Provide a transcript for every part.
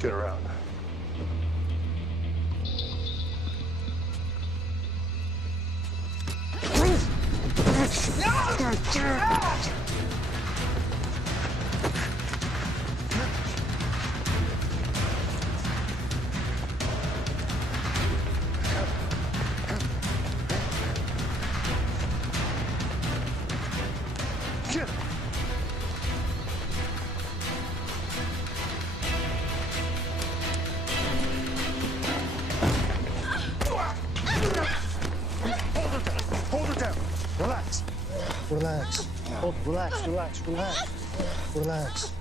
Get around. Relax. Relax. Oh, relax, relax, relax. Relax.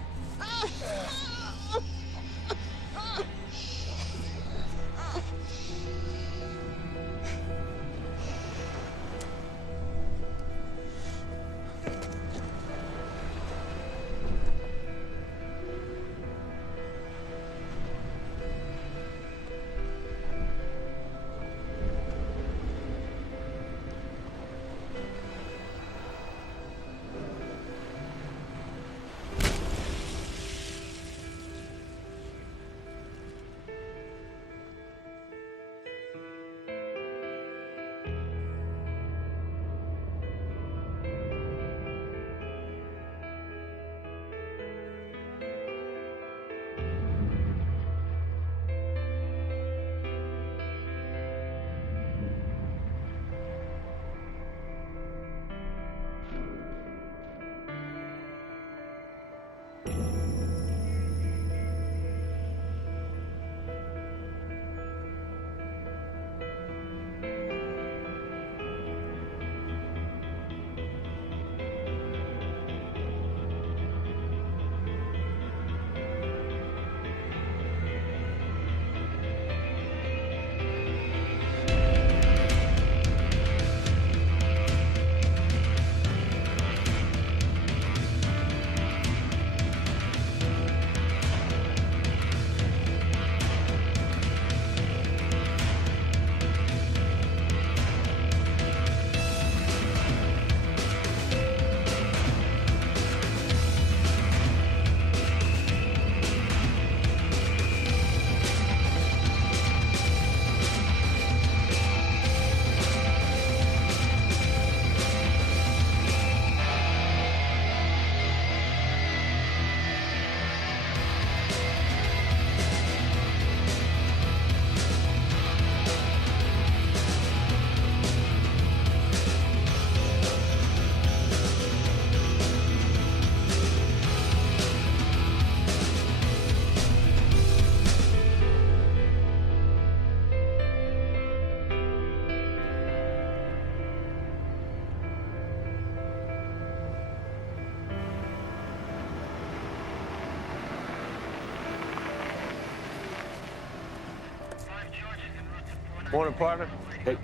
Morning, partner. Hey.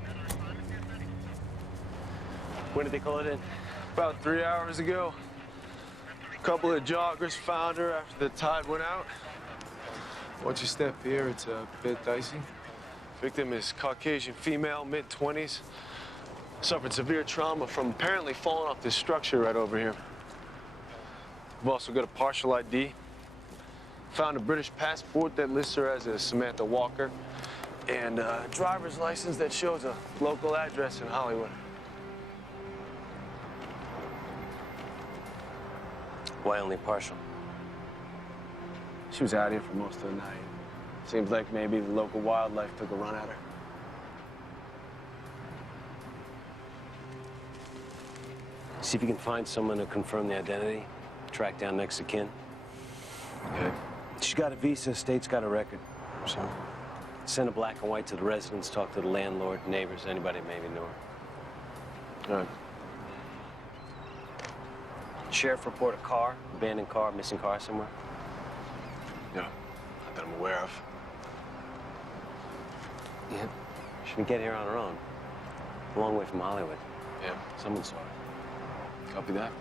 When did they call it in? About 3 hours ago. A couple of joggers found her after the tide went out. Once you step here, it's a bit dicey. Victim is Caucasian female, mid-20s. Suffered severe trauma from apparently falling off this structure right over here. We've also got a partial ID. Found a British passport that lists her as a Samantha Walker, and a driver's license that shows a local address in Hollywood. Why only partial? She was out here for most of the night. Seems like maybe the local wildlife took a run at her. See if you can find someone to confirm the identity, track down next of kin. Okay. She's got a visa, state's got a record. So? Send a black and white to the residents, talk to the landlord, neighbors, anybody maybe know her. All right. Sheriff report a car, abandoned car, missing car somewhere. Yeah, not that I'm aware of. Yeah. She didn't get here on her own. A long way from Hollywood. Yeah. Someone saw her. Copy that.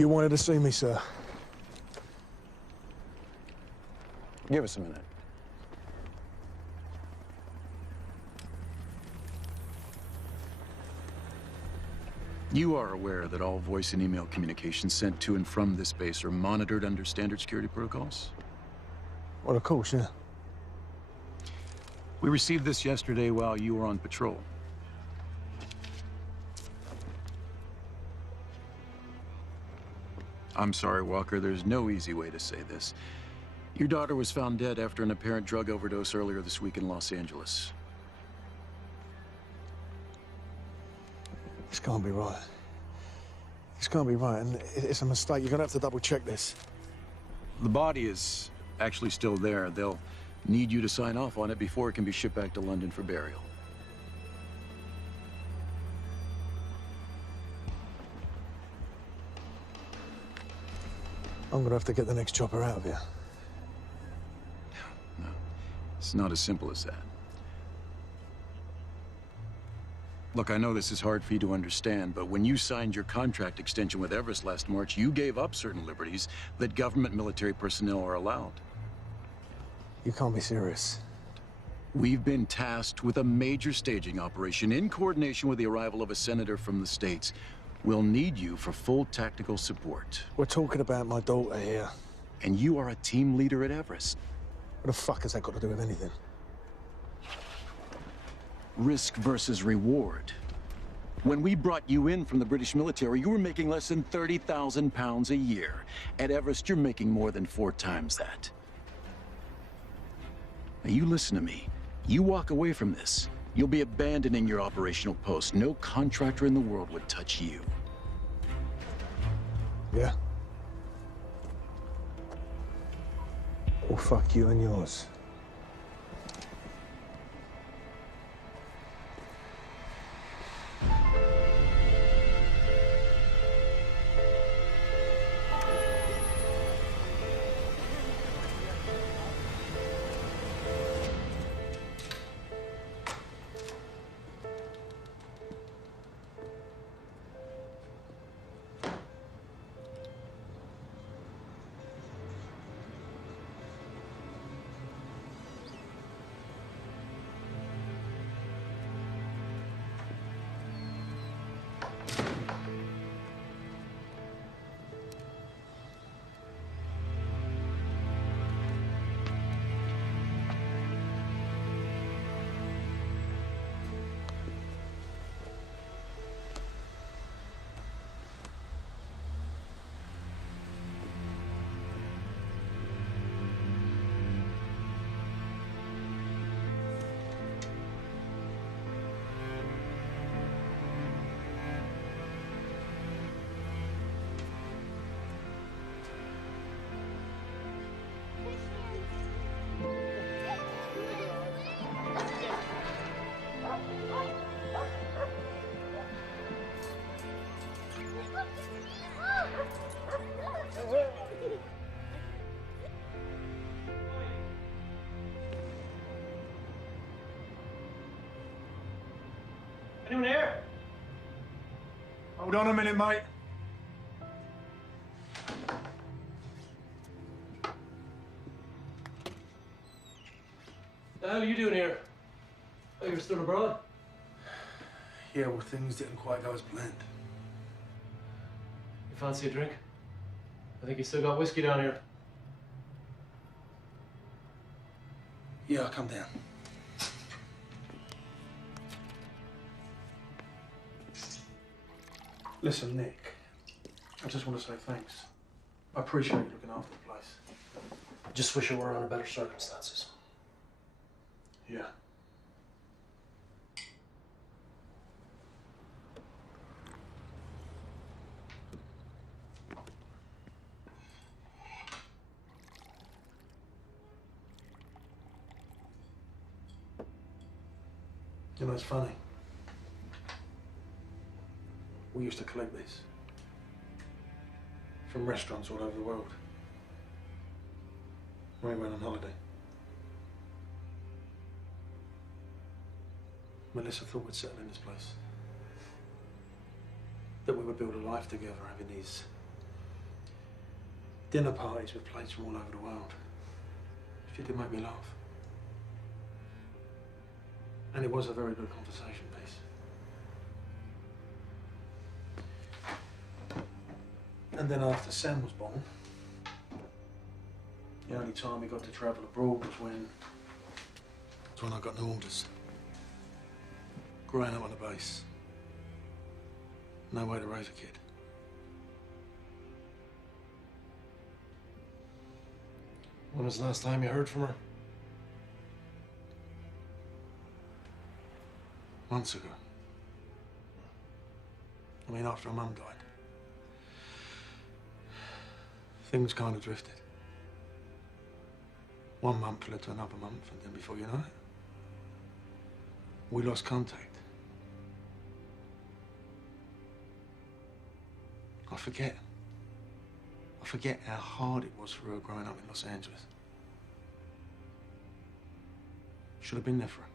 You wanted to see me, sir. Give us a minute. You are aware that all voice and email communications sent to and from this base are monitored under standard security protocols? Well, of course, yeah. We received this yesterday while you were on patrol. I'm sorry, Walker, there's no easy way to say this. Your daughter was found dead after an apparent drug overdose earlier this week in Los Angeles. This can't be right. This can't be right, and it's a mistake. You're gonna have to double check this. The body is actually still there. They'll need you to sign off on it before it can be shipped back to London for burial. I'm gonna have to get the next chopper out of here. No, it's not as simple as that. Look, I know this is hard for you to understand, but when you signed your contract extension with Everest last March, you gave up certain liberties that government military personnel are allowed. You can't be serious. We've been tasked with a major staging operation in coordination with the arrival of a senator from the States. We'll need you for full tactical support. We're talking about my daughter here. And you are a team leader at Everest. What the fuck has that got to do with anything? Risk versus reward. When we brought you in from the British military, you were making less than £30,000 a year. At Everest, you're making more than 4 times that. Now, you listen to me. You walk away from this, you'll be abandoning your operational post. No contractor in the world would touch you. Yeah? Well, fuck you and yours. Anyone here? Hold on a minute, mate. The hell are you doing here? Oh, you're still abroad? Yeah, well, things didn't quite go as planned. You fancy a drink? I think you still got whiskey down here. Yeah, I'll come down. Listen, Nick, I just want to say thanks. I appreciate you looking after the place. I just wish it were under better circumstances. Yeah. You know, it's funny. We used to collect these from restaurants all over the world when we went on holiday. Melissa thought we'd settle in this place. That we would build a life together, having these dinner parties with plates from all over the world. She did make me laugh. And it was a very good conversation piece. And then after Sam was born, the only time we got to travel abroad was when I got no orders. Growing up on the base. No way to raise a kid. When was the last time you heard from her? Months ago. I mean, after her mum died. Things kind of drifted. 1 month led to another month, and then before you know it, we lost contact. I forget how hard it was for her growing up in Los Angeles. Should have been there for her.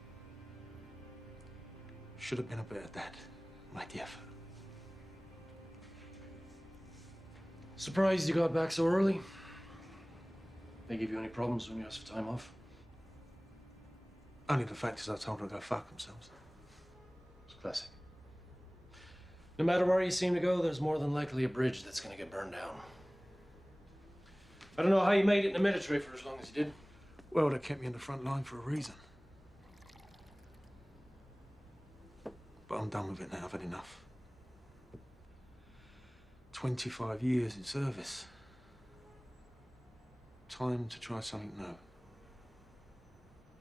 Should have been a better dad. Made the effort. Surprised you got back so early? They give you any problems when you ask for time off? Only the fact is I told her to go fuck themselves. It's classic. No matter where you seem to go, there's more than likely a bridge that's gonna get burned down. I don't know how you made it in the military for as long as you did. Well, they kept me in the front line for a reason. But I'm done with it now. I've had enough. 25 years in service. Time to try something new.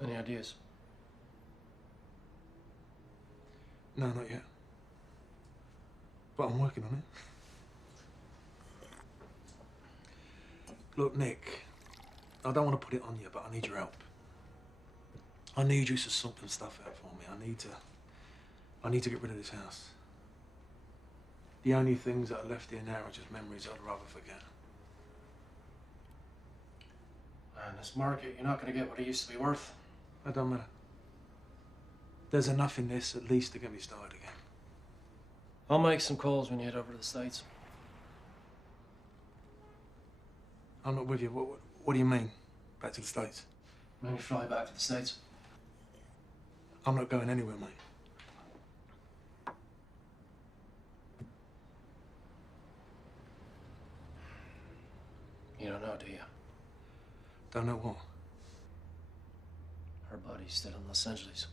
Any ideas? No, not yet. But I'm working on it. Look, Nick, I don't want to put it on you, but I need your help. I need you to sort some stuff out for me. I need to get rid of this house. The only things that are left here now are just memories I'd rather forget. And this market, you're not gonna get what it used to be worth. That don't matter. There's enough in this at least to get me started again. I'll make some calls when you head over to the States. I'm not with you. What do you mean? Back to the States? When you fly back to the States? I'm not going anywhere, mate. You don't know, do you? Don't know what? Her body's still in Los Angeles.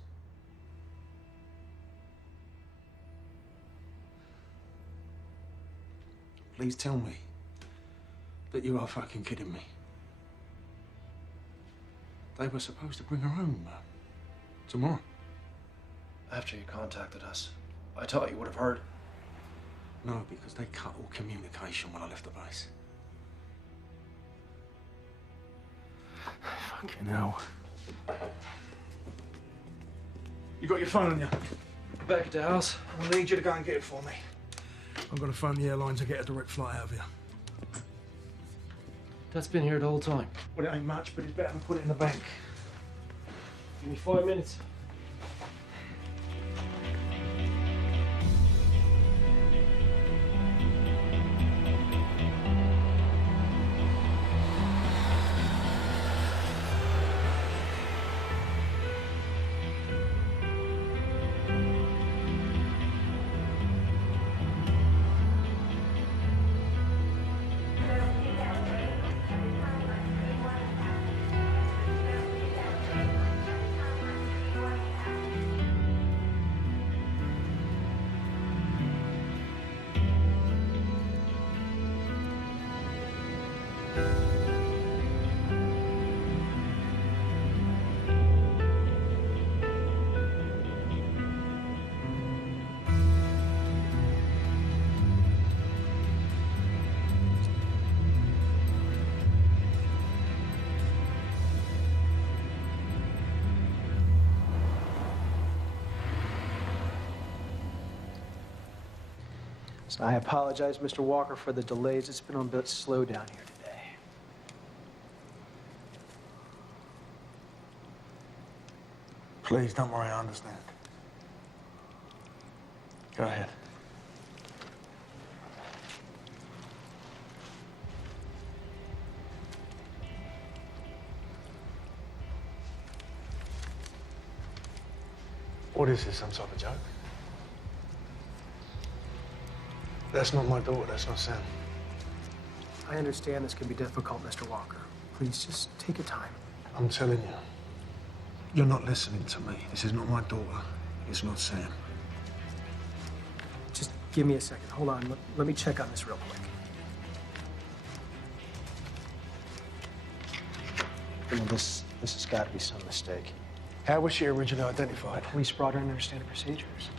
Please tell me that you are fucking kidding me. They were supposed to bring her home tomorrow. After you contacted us, I thought you would have heard. No, because they cut all communication when I left the base. Fucking hell. You got your phone on you? Back at the house. I need you to go and get it for me. I'm gonna phone the airlines and get a direct flight out of here. That's been here the whole time. Well, it ain't much, but it's better than put it in the bank. Give me 5 minutes. So I apologize, Mr. Walker, for the delays. It's been a bit slow down here today. Please, don't worry, I understand. Go ahead. What is this, some sort of joke? That's not my daughter, that's not Sam. I understand this can be difficult, Mr. Walker. Please, just take your time. I'm telling you, you're not listening to me. This is not my daughter. It's not Sam. Just give me a second. Hold on. Let me check on this real quick. You know, this has got to be some mistake. How was she originally identified? Police brought her in under standard procedures.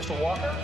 Mr. Walker?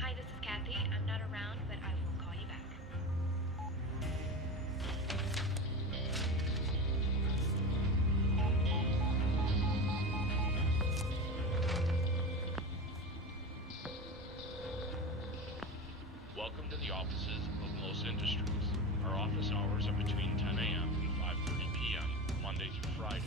Hi, this is Kathy. I'm not around, but I will call you back. Welcome to the offices of Los Industries. Our office hours are between 10 a.m. and 5:30 p.m., Monday through Friday.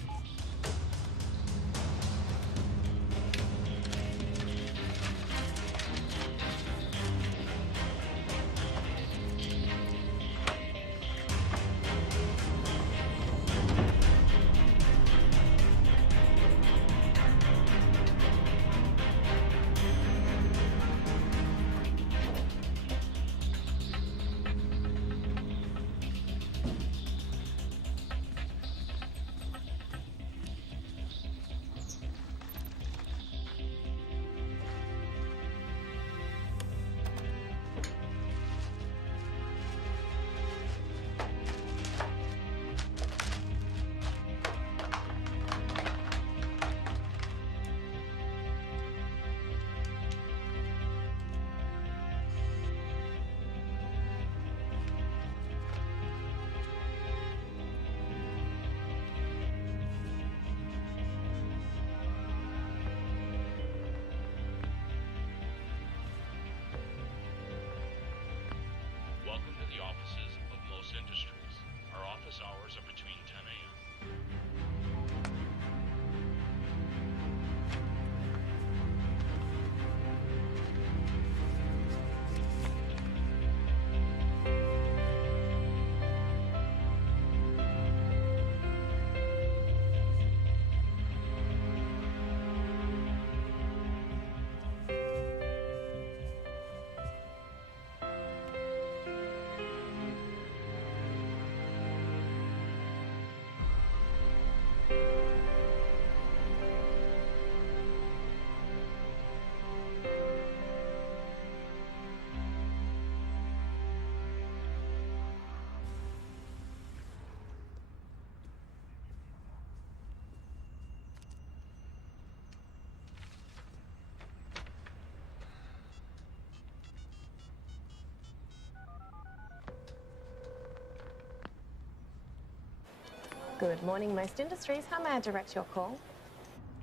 Good morning, Most Industries. How may I direct your call?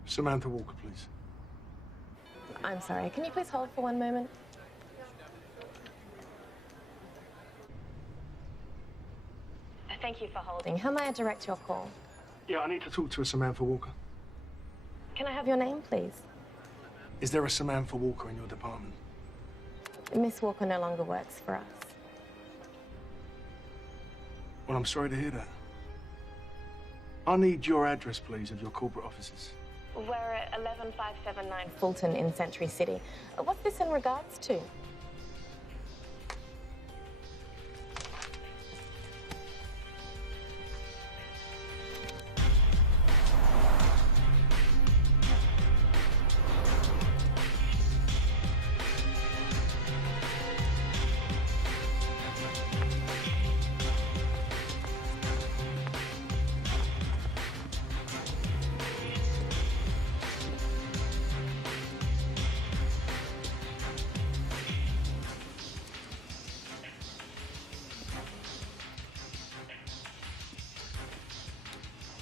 Samantha Walker, please. I'm sorry, can you please hold for one moment? Thank you for holding. How may I direct your call? Yeah, I need to talk to a Samantha Walker. Can I have your name, please? Is there a Samantha Walker in your department? Miss Walker no longer works for us. Well, I'm sorry to hear that. I need your address, please, of your corporate offices. We're at 11579 Fulton in Century City. What's this in regards to?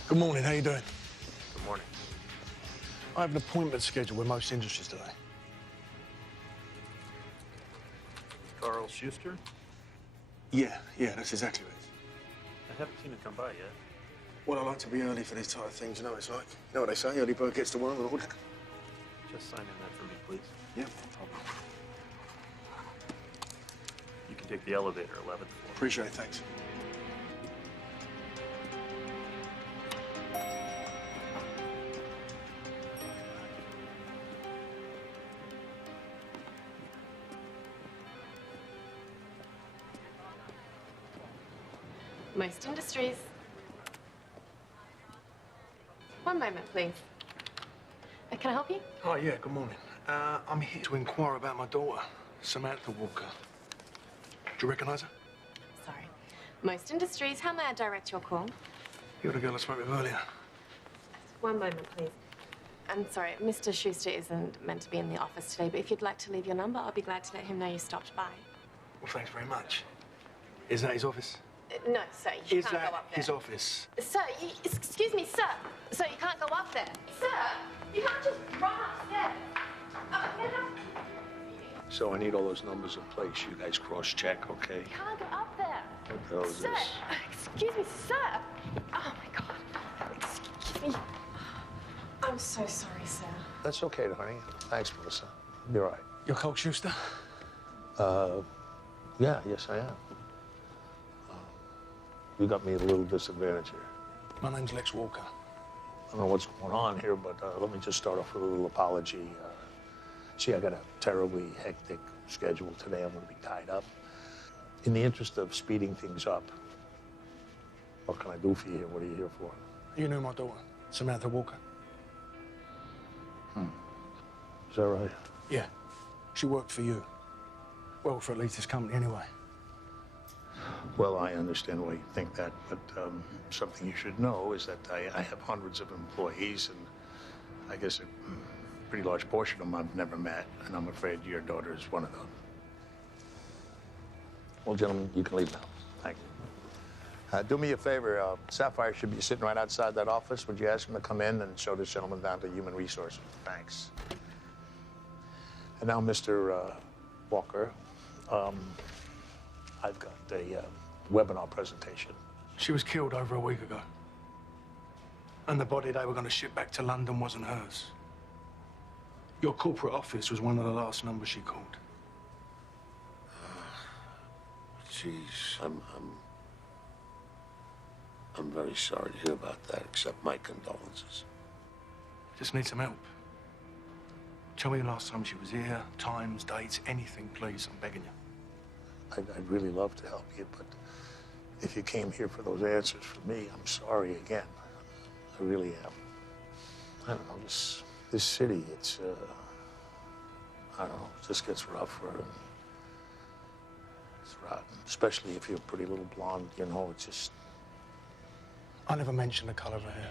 Good morning, how you doing? Good morning. I have an appointment scheduled with Most Industries today. Carl Schuster? Yeah, that's exactly it. I haven't seen him come by yet. Well, I like to be early for these type of things, you know what it's like. You know what they say, early bird gets the worm and all that. Just sign in that for me, please. Yeah, no problem. You can take the elevator, 11th floor. Appreciate it, thanks. Most Industries. One moment, please. Can I help you? Oh, yeah, good morning. I'm here to inquire about my daughter, Samantha Walker. Do you recognize her? Sorry. Most Industries, how may I direct your call? You're the girl I spoke with earlier. One moment, please. I'm sorry, Mr. Schuster isn't meant to be in the office today, but if you'd like to leave your number, I'll be glad to let him know you stopped by. Well, thanks very much. Is that his office? No, sir, you can't go up there. Is that his office? Sir, excuse me, sir. Sir, you can't go up there. Sir, you can't just run upstairs. So I need all those numbers in place. You guys cross-check, okay? You can't go up there. What the hell is Sir, this? excuse me, sir. Oh, my God. Excuse me. I'm so sorry, sir. That's okay, honey. Thanks, Melissa. You're right. You're Carl Schuster? Yeah, yes, I am. You got me at a little disadvantage here. My name's Lex Walker. I don't know what's going on here, but let me just start off with a little apology. See, I got a terribly hectic schedule today. I'm going to be tied up. In the interest of speeding things up, what can I do for you here? What are you here for? You knew my daughter, Samantha Walker. Is that right? Yeah. She worked for you. Well, for at least this company anyway. Well, I understand why you think that, but something you should know is that I have hundreds of employees, and I guess a pretty large portion of them I've never met, and I'm afraid your daughter is one of them. Well, gentlemen, you can leave now. Thank you. Do me a favor. Sapphire should be sitting right outside that office. Would you ask him to come in and show this gentleman down to Human Resources? Thanks. And now, Mr. Walker, I've got a webinar presentation. She was killed over a week ago. And the body they were going to ship back to London wasn't hers. Your corporate office was one of the last numbers she called. Jeez, I'm very sorry to hear about that. Accept my condolences. Just need some help. Tell me the last time she was here, times, dates, anything, please. I'm begging you. I'd really love to help you, but if you came here for those answers from me, I'm sorry again. I really am. I don't know, this city, it's, I don't know, it just gets rougher. And it's rotten, especially if you're a pretty little blonde, you know, it's just... I never mentioned the color of her hair.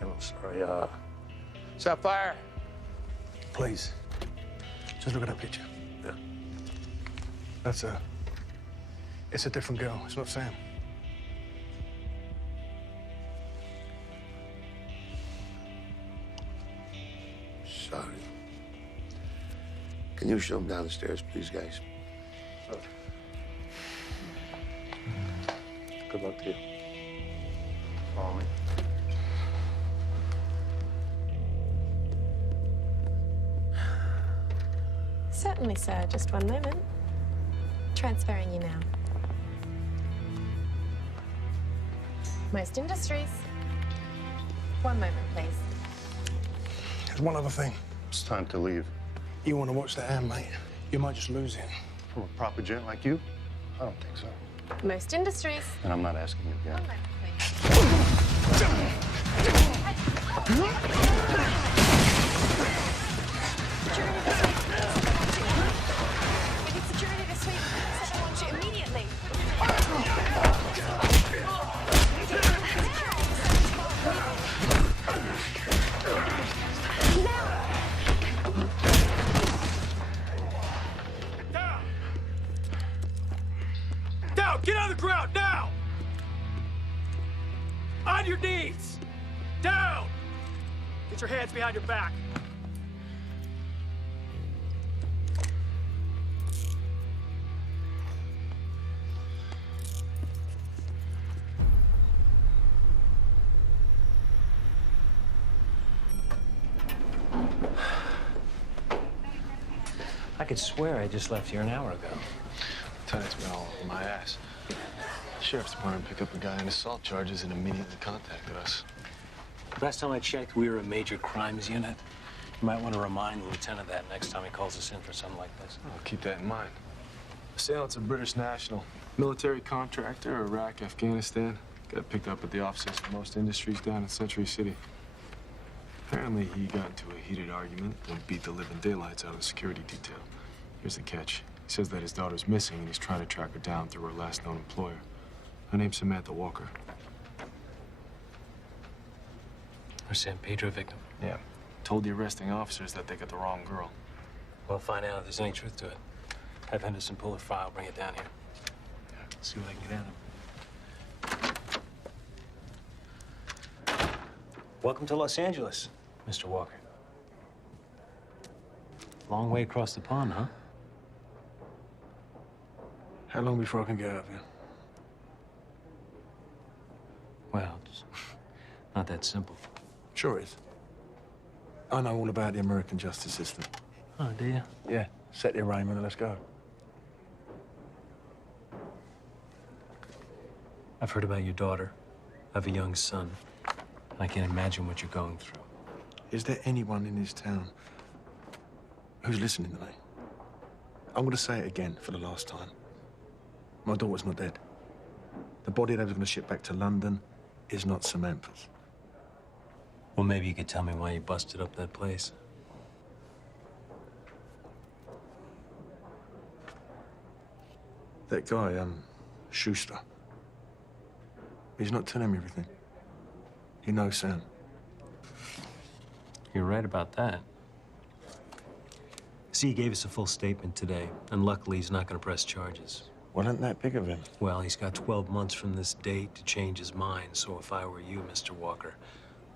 I'm sorry, Sapphire! Please, just look at that picture. Yeah. That's it's a different girl. It's not Sam. Can you show them down the stairs, please, guys? Good luck to you. Follow me. Certainly, sir. Just one moment. Transferring you now. Most Industries. One moment, please. There's one other thing. It's time to leave. You want to watch the hand, mate? You might just lose it. From a proper gent like you? I don't think so. Most Industries. And I'm not asking you again. One moment, please. We need security this week. Someone wants you immediately. Down! Get on the ground, now! On your knees! Down! Get your hands behind your back. I could swear I just left here an hour ago. Lieutenant's been all over my ass. The sheriff's department picked up a guy on assault charges and immediately contacted us. Last time I checked, we were a major crimes unit. You might want to remind the lieutenant that next time he calls us in for something like this. I'll keep that in mind. Assailant's a British national. Military contractor, Iraq, Afghanistan. Got picked up at the offices of Most Industries down in Century City. Apparently, he got into a heated argument and beat the living daylights out of the security detail. Here's the catch. He says that his daughter's missing and he's trying to track her down through her last known employer. Her name's Samantha Walker. Her San Pedro victim? Yeah. Told the arresting officers that they got the wrong girl. We'll find out if there's any truth to it. Have Henderson pull her file, bring it down here. See what I can get at him. Welcome to Los Angeles, Mr. Walker. Long way across the pond, huh? How long before I can get out of here? Well, it's not that simple. Sure is. I know all about the American justice system. Oh, do you? Yeah. Set the arraignment and let's go. I've heard about your daughter. I have a young son. I can't imagine what you're going through. Is there anyone in this town who's listening to me? I'm going to say it again for the last time. My daughter's not dead. The body that was going to ship back to London is not Samantha's. Well, maybe you could tell me why you busted up that place. That guy, Schuster. He's not telling me everything. He knows Sam. You're right about that. See, he gave us a full statement today, and luckily he's not going to press charges. Wasn't that big of him? Well, he's got 12 months from this date to change his mind, so if I were you, Mr. Walker,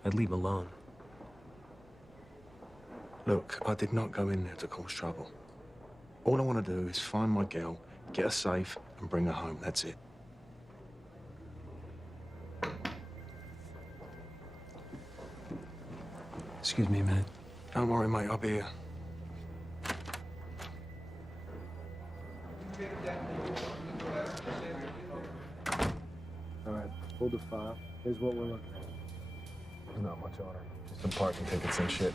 I'd leave him alone. Look, I did not go in there to cause trouble. All I want to do is find my girl, get her safe, and bring her home. That's it. Excuse me a minute. Don't worry, mate. I'll be here. All right, hold the file. Here's what we're looking at. There's not much on her. Just some parking tickets and shit.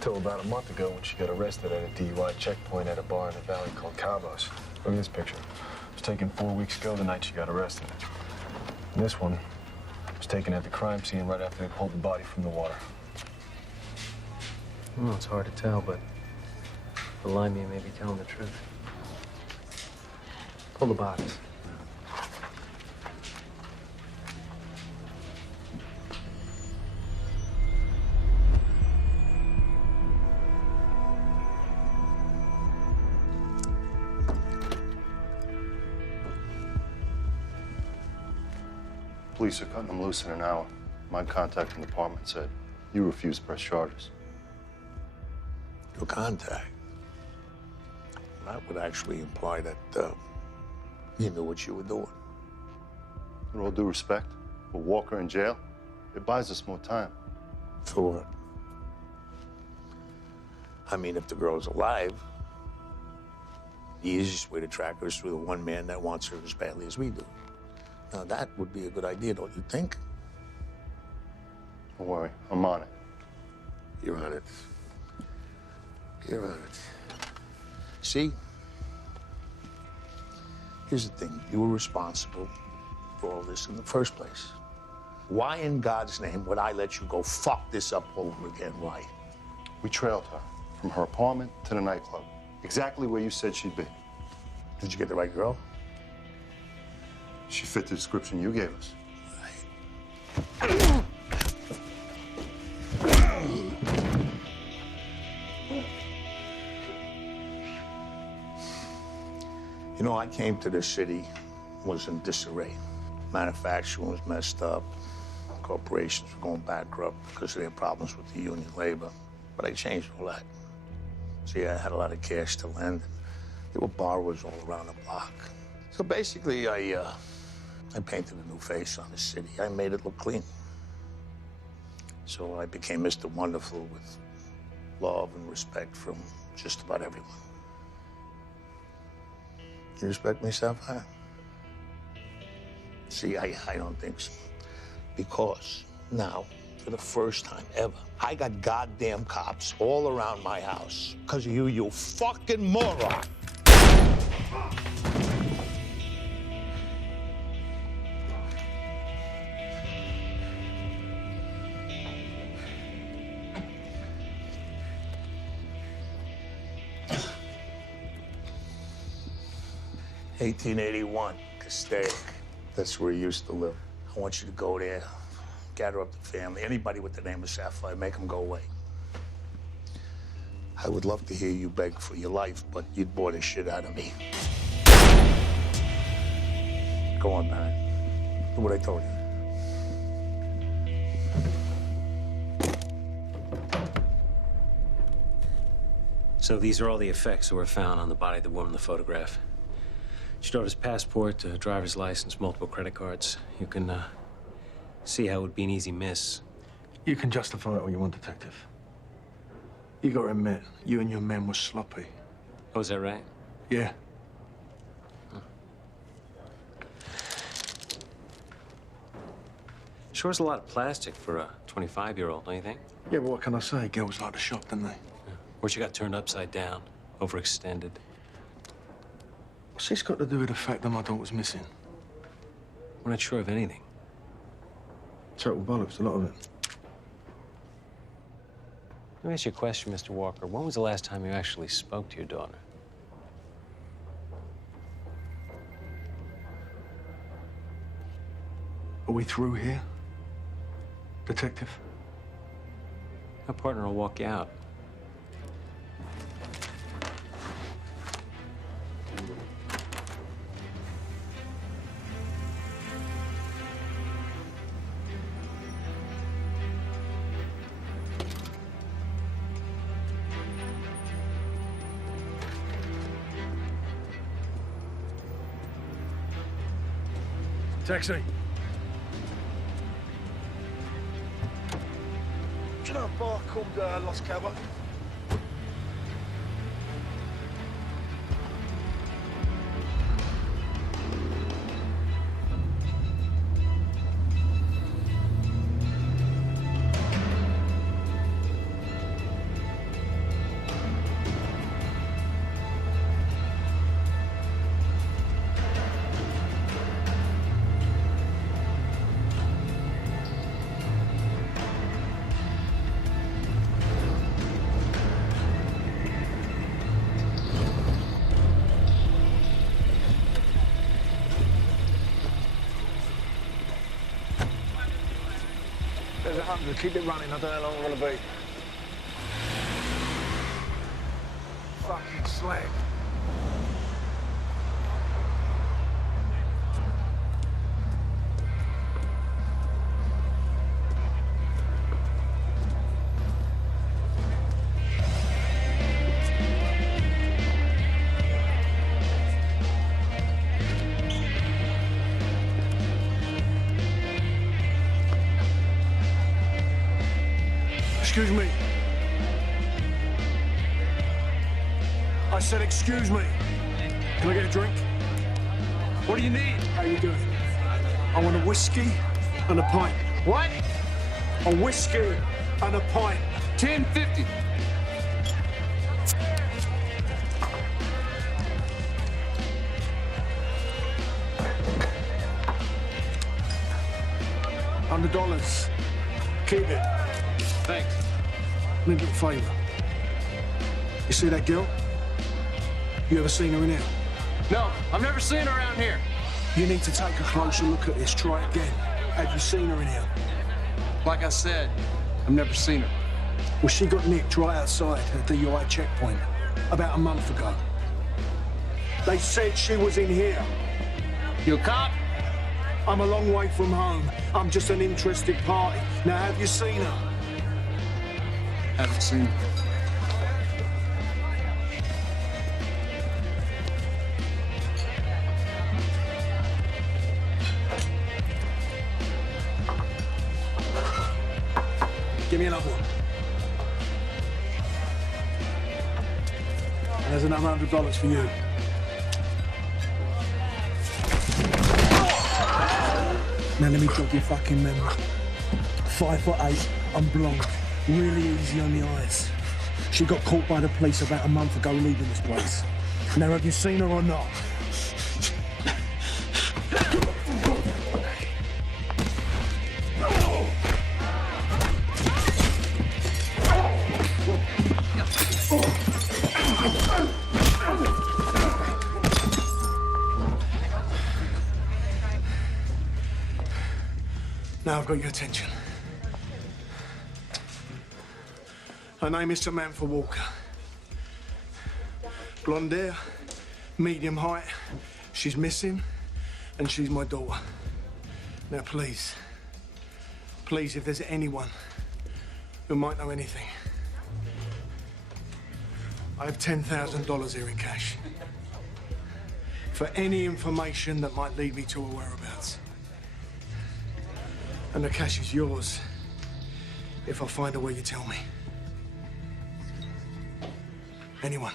Till about a month ago when she got arrested at a DUI checkpoint at a bar in the valley called Cabos. Look at this picture. It was taken 4 weeks ago, the night she got arrested. And this one was taken at the crime scene right after they pulled the body from the water. Well, it's hard to tell, but the limey may be telling the truth. Pull the box. Police are cutting him loose in an hour. My contact in the department said you refused to press charges. Your contact? that would actually imply that you knew what you were doing. With all due respect, with Walker in jail, it buys us more time. For what? I mean, if the girl's alive, the easiest way to track her is through the one man that wants her as badly as we do. Now, that would be a good idea, don't you think? Don't worry, I'm on it. You're on it. You're on it. See? Here's the thing. You were responsible for all this in the first place. Why in God's name would I let you go fuck this up over again? Why? We trailed her from her apartment to the nightclub. Exactly where you said she'd be. Did you get the right girl? She fit the description you gave us. You know, I came to this city, was in disarray. Manufacturing was messed up. Corporations were going bankrupt because of their problems with the union labor. But I changed all that. See, I had a lot of cash to lend. There were borrowers all around the block. So basically, I painted a new face on the city. I made it look clean. So I became Mr. Wonderful with love and respect from just about everyone. You respect me, Sapphire? See, I don't think so. Because now, for the first time ever, I got goddamn cops all around my house. Because of you, you fucking moron! $1881, Castaic. That's where he used to live. I want you to go there, gather up the family. Anybody with the name of Sapphire, make them go away. I would love to hear you beg for your life, but you'd bore the shit out of me. Go on, Baron. Do what I told you. So these are all the effects that were found on the body of the woman in the photograph. She daughter's passport, driver's license, multiple credit cards. You can see how it would be an easy miss. You can justify it all you want, Detective. You gotta admit, you and your men were sloppy. Oh, is that right? Yeah. Sure is a lot of plastic for a 25-year-old, don't you think? Yeah, but what can I say? Girls like to shop, don't they? Yeah. Or she got turned upside down, overextended. What's this got to do with the fact that my daughter's missing? We're not sure of anything. Total bollocks, a lot of it. Let me ask you a question, Mr. Walker. When was the last time you actually spoke to your daughter? Are we through here, Detective? My partner will walk you out. Taxi. Do you know a bar called Los Cabos? There's 100. Keep it running. I don't know how long I'm gonna be. Fucking slag. Excuse me. I said excuse me. Can I get a drink? What do you need? How you doing? I want a whiskey and a pint. What? A whiskey and a pint. 10.50. $100. Keep it. Thanks. Need a little favor. You see that girl? You ever seen her in here? No, I've never seen her around here. You need to take a closer look at this. Try again. Have you seen her in here? Like I said, I've never seen her. Well, she got nicked right outside at the UI checkpoint about a month ago. They said she was in here. You a cop? I'm a long way from home. I'm just an interested party. Now, have you seen her? Haven't seen her. Give me another one. And there's another $100 for you. Now let me jog your fucking memory. 5'8", I'm blonde, really easy on the eyes. She got caught by the police about a month ago leaving this place. Now have you seen her or not? Now I've got your attention. Her name is Samantha Walker. Blonde hair, medium height. She's missing, and she's my daughter. Now please, please, if there's anyone who might know anything, I have $10,000 here in cash for any information that might lead me to her whereabouts. And the cash is yours if I find her where you tell me. Anyone?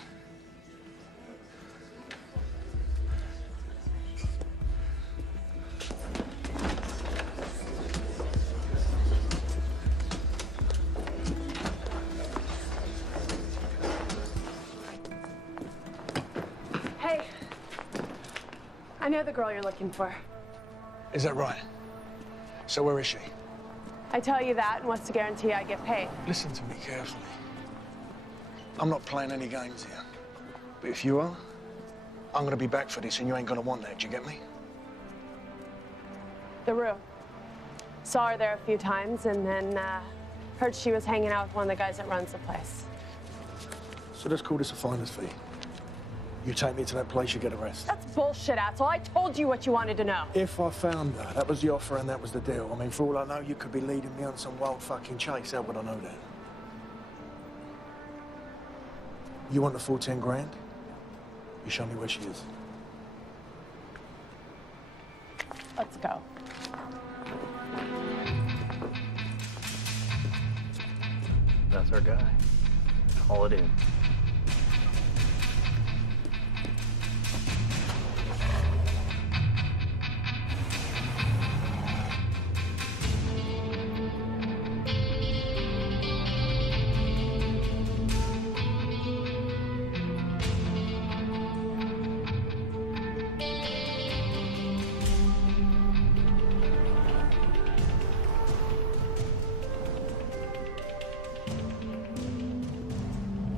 Hey, I know the girl you're looking for. Is that right? So where is she? I tell you that, and what's to guarantee I get paid? Listen to me carefully. I'm not playing any games here. But if you are, I'm gonna be back for this and you ain't gonna want that, do you get me? The Rue. Saw her there a few times and then heard she was hanging out with one of the guys that runs the place. So let's call this a finder's fee. You take me to that place, you get arrested. That's bullshit, asshole. I told you what you wanted to know. If I found her, that was the offer and that was the deal. I mean, for all I know, you could be leading me on some wild fucking chase. How would I know that? You want the full 10 grand? You show me where she is. Let's go. That's our guy. Call it in.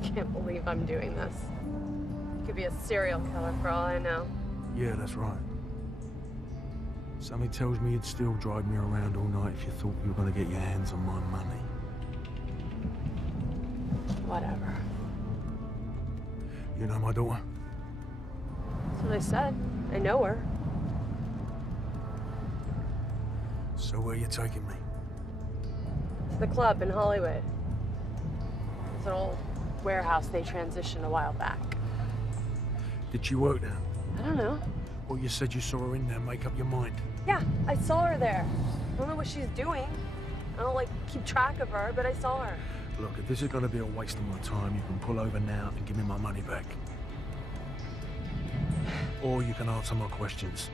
I can't believe I'm doing this. Could be a serial killer for all I know. Yeah, that's right. Something tells me you'd still drive me around all night if you thought you were gonna get your hands on my money. Whatever. You know my daughter? That's what I said. I know her. So where you taking me? To the club in Hollywood. It's an old warehouse they transitioned a while back. Did she work there? I don't know. Well, you said you saw her in there. Make up your mind. Yeah, I saw her there. I don't know what she's doing. I don't, keep track of her, but I saw her. Look, if this is going to be a waste of my time, you can pull over now and give me my money back. Or you can answer my questions.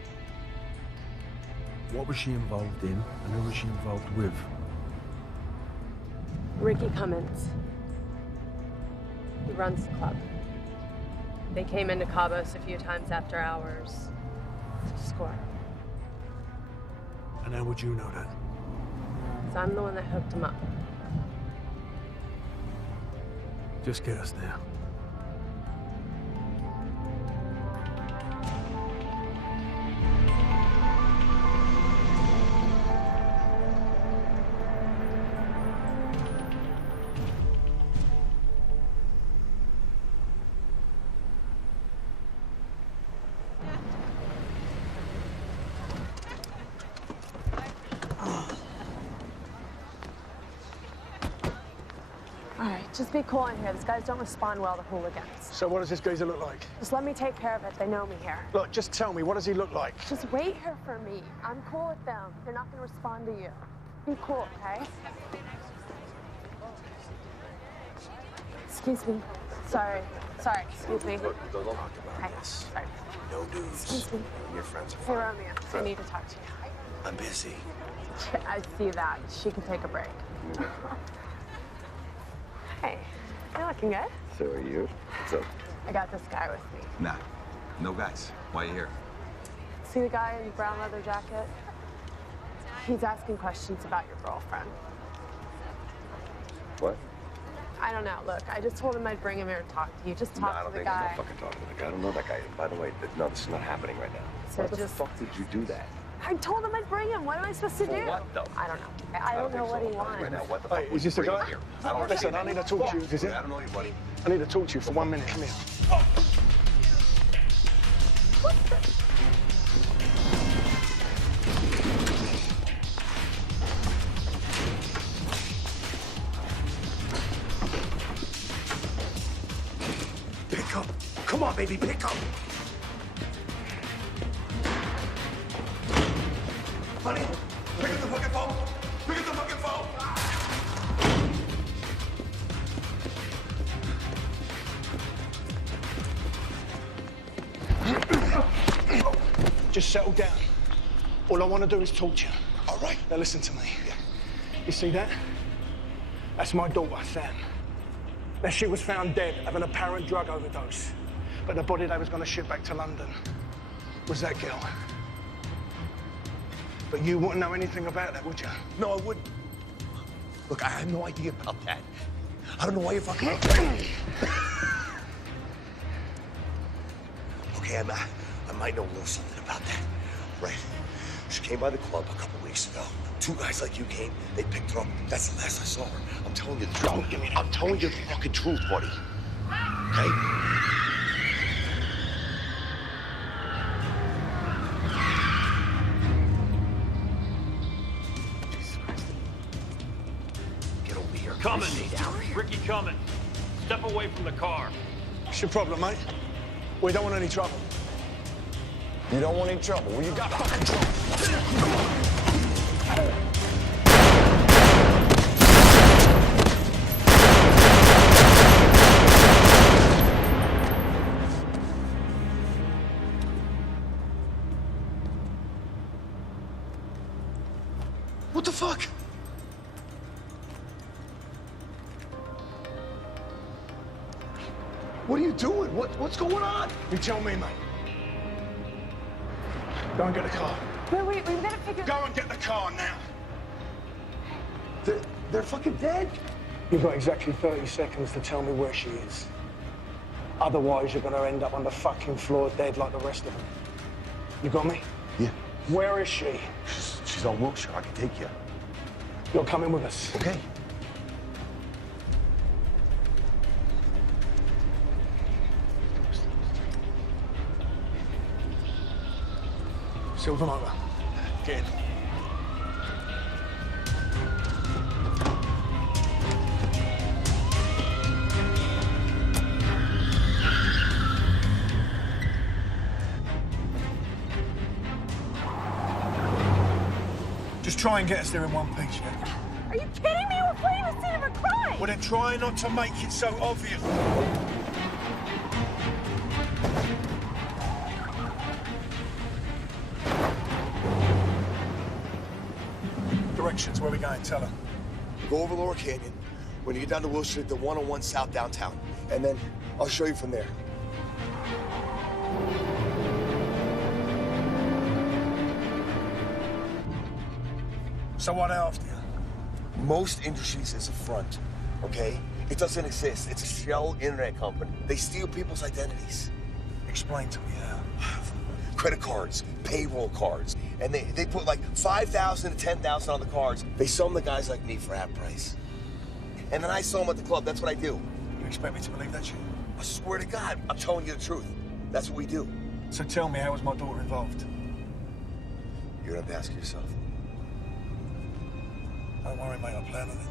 What was she involved in, and who was she involved with? Ricky Cummins. He runs the club. They came into Cabos a few times after hours to score. And how would you know that? So I'm the one that hooked him up. Just get us there. All right, just be cool in here. These guys don't respond well to hooligans. So what does this geezer look like? Just let me take care of it. They know me here. Look, just tell me, what does he look like? Just wait here for me. I'm cool with them. They're not going to respond to you. Be cool, okay? Excuse me. Sorry. Excuse me. Look, don't talk about Hi. this. Sorry. No dudes. Excuse me. Your friends are Hey, fine. Romeo. I need to talk to you. I'm busy. I see that. She can take a break. Hey, you're looking good. So are you? So, I got this guy with me. nah, no guys. Why are you here? See the guy in the brown leather jacket? He's asking questions about your girlfriend. What? I don't know. Look, I just told him I'd bring him here to talk to you. Just talk I to don't the think I'm guy. not fucking talking to the guy. I don't know that guy. By the way, no, this is not happening right now. So Why the just- fuck did you do that? I told him I'd bring him. What am I supposed to For do? what, though? I don't know. I don't know think what so. he wants. Right now, what the fuck Hey, was is this the you bringing guy? here? I don't Listen, I need to talk to you. Is it? I don't know you, buddy. I need to talk to you for 1 minute. Come here. Pick up. Come on, baby, pick up. Honey, pick up the fucking phone. Pick up the fucking phone. Just settle down. All I want to do is talk to you. All right. Now listen to me. You see that? That's my daughter, Sam. Now, she was found dead of an apparent drug overdose. But the body they was going to ship back to London was that girl. But you wouldn't know anything about that, would you? No, I wouldn't. Look, I have no idea about that. I don't know why you're fucking... Okay, I might know a little something about that, right? She came by the club a couple weeks ago. Two guys like you came, they picked her up. That's the last I saw her. I'm telling you the truth. Don't give me that. I'm telling you the fucking truth, buddy. Okay? Jesus Christ. Get over here. Coming. Stay down here. Ricky coming. Step away from the car. What's your problem, mate? We don't want any trouble. You don't want any trouble. Well, you got fucking trouble. What the fuck? What are you doing? What's going on? You tell me, mate. Go and get the car. Wait, we've got to figure... Go and get the car now. They're fucking dead. You've got exactly 30 seconds to tell me where she is. Otherwise, you're going to end up on the fucking floor dead like the rest of them. You got me? Yeah. Where is she? She's on Wilshire. I can take you. You're coming with us. Okay. Silver motor. Get in. Just try and get us there in one piece, yeah? Are you kidding me? We're fleeing the scene of a crime! Well, then try not to make it so obvious. Directions, where we going? Tell her. Go over Lower Canyon. When you get down to Willow Street, the 101 South downtown. And then I'll show you from there. So what after you? Most industries is a front, okay? It doesn't exist. It's a shell internet company. They steal people's identities. Explain to me how. Credit cards, payroll cards. And they put like 5,000 to 10,000 on the cards. They sell them to guys like me for half price. And then I sell them at the club. That's what I do. You expect me to believe that shit? I swear to God, I'm telling you the truth. That's what we do. So tell me, how was my daughter involved? You're gonna have to ask yourself. Don't worry, mate, I plan on it.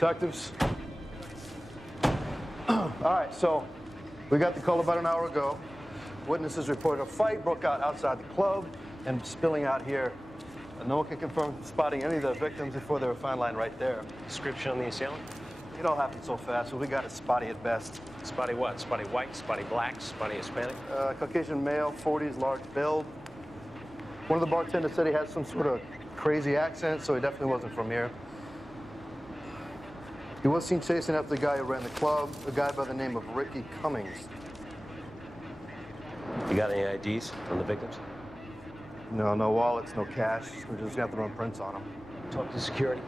Detectives. All right, so we got the call about an hour ago. Witnesses reported a fight broke out outside the club and spilling out here. No one can confirm spotting any of the victims before they were found lying right there. Description on the assailant? It all happened so fast, so we got it spotty at best. Spotty what? Spotty white, spotty black, spotty Hispanic? Caucasian male, 40s, large build. One of the bartenders said he had some sort of crazy accent, so he definitely wasn't from here. He was seen chasing after the guy who ran the club, a guy by the name of Ricky Cummings. You got any IDs on the victims? No wallets, no cash. We're just gonna have to run prints on them. Talk to security.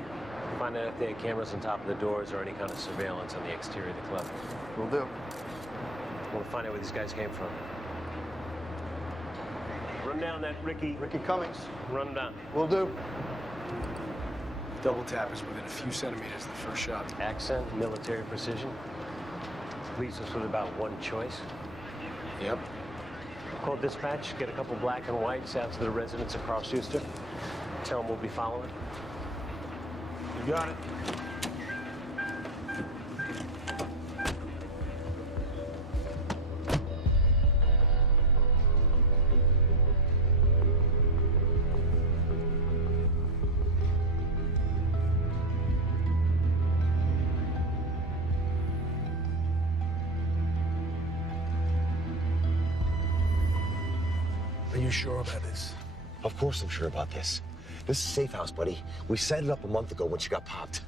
Find out if they had cameras on top of the doors or any kind of surveillance on the exterior of the club. Will do. I want to find out where these guys came from. Run down that Ricky Cummings. Run him down. Will do. Double tap is within a few centimeters of the first shot. Accent, military precision. Leaves us with about one choice. Yep. Call dispatch, get a couple black and whites out to the residents across Houston. Tell them we'll be following. You got it. Are you sure about this? Of course I'm sure about this. This is a safe house, buddy. We set it up a month ago when she got popped.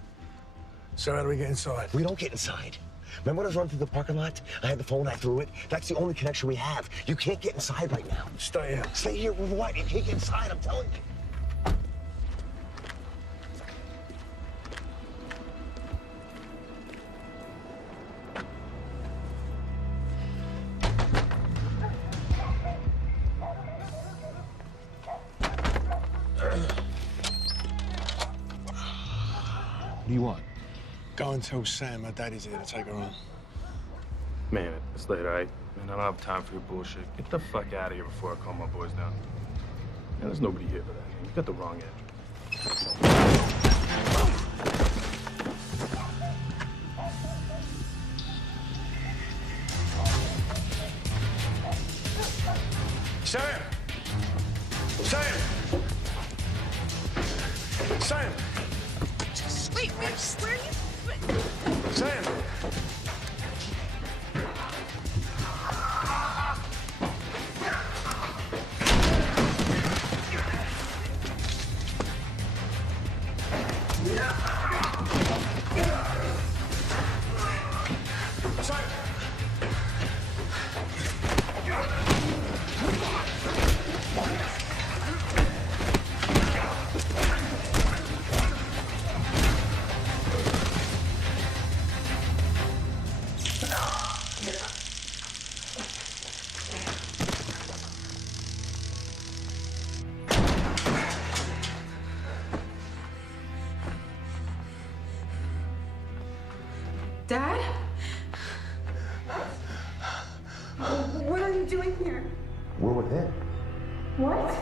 So how do we get inside? We don't get inside. Remember when I was running through the parking lot? I had the phone, I threw it. That's the only connection we have. You can't get inside right now. Stay here. Stay here with what? You can't get inside, I'm telling you. What do you want? Go and tell Sam her daddy's here to take her on. Man, it's late, all right? Man, I don't have time for your bullshit. Get the fuck out of here before I calm my boys down. Man, there's nobody here for that. You got the wrong address. Sam! Sam! Sam! Wait, where are you? Sam! doing here? We're with him. What?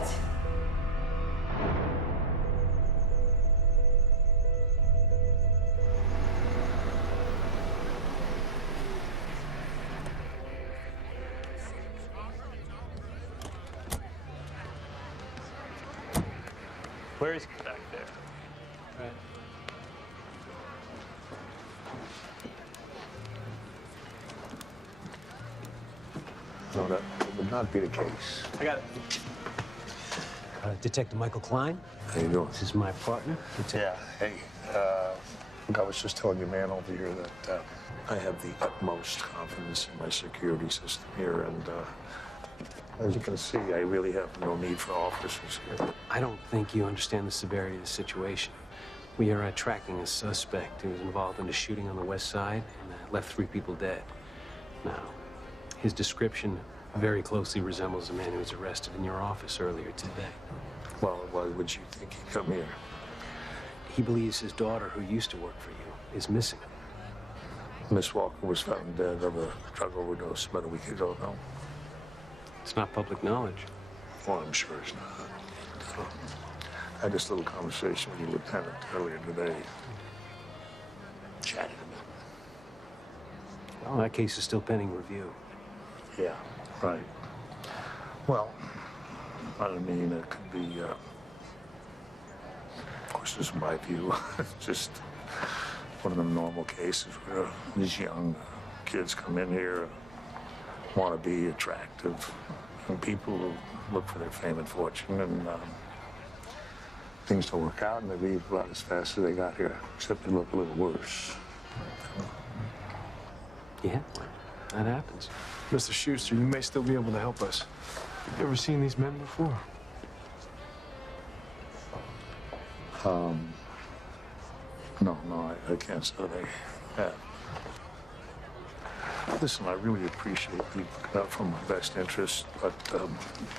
Where is he? Back there. Right. No, that would not be the case. I got it. Detective Michael Klein. How you doing? This is my partner. Yeah, hey, look, I was just telling your man over here that I have the utmost confidence in my security system here, and as you can see, I really have no need for officers here. I don't think you understand the severity of the situation. We are tracking a suspect who was involved in a shooting on the west side and left 3 people dead. Now, his description very closely resembles the man who was arrested in your office earlier today. Well, why would you think he'd come here? He believes his daughter, who used to work for you, is missing. Miss Walker was found dead of a drug overdose about a week ago, no? It's not public knowledge. Well, I'm sure it's not. I had this little conversation with the lieutenant earlier today. Chatted a bit. Well, that case is still pending review. Yeah, right. Well, I mean, it could be, of course, this is my view. It's just one of the normal cases where these young kids come in here, want to be attractive, and people who look for their fame and fortune, and things don't work out, and they leave about as fast as they got here, except they look a little worse. Yeah, that happens. Mr. Schuster, you may still be able to help us. You ever seen these men before? No, I can't say they have. Listen, I really appreciate you looking out for my best interest, but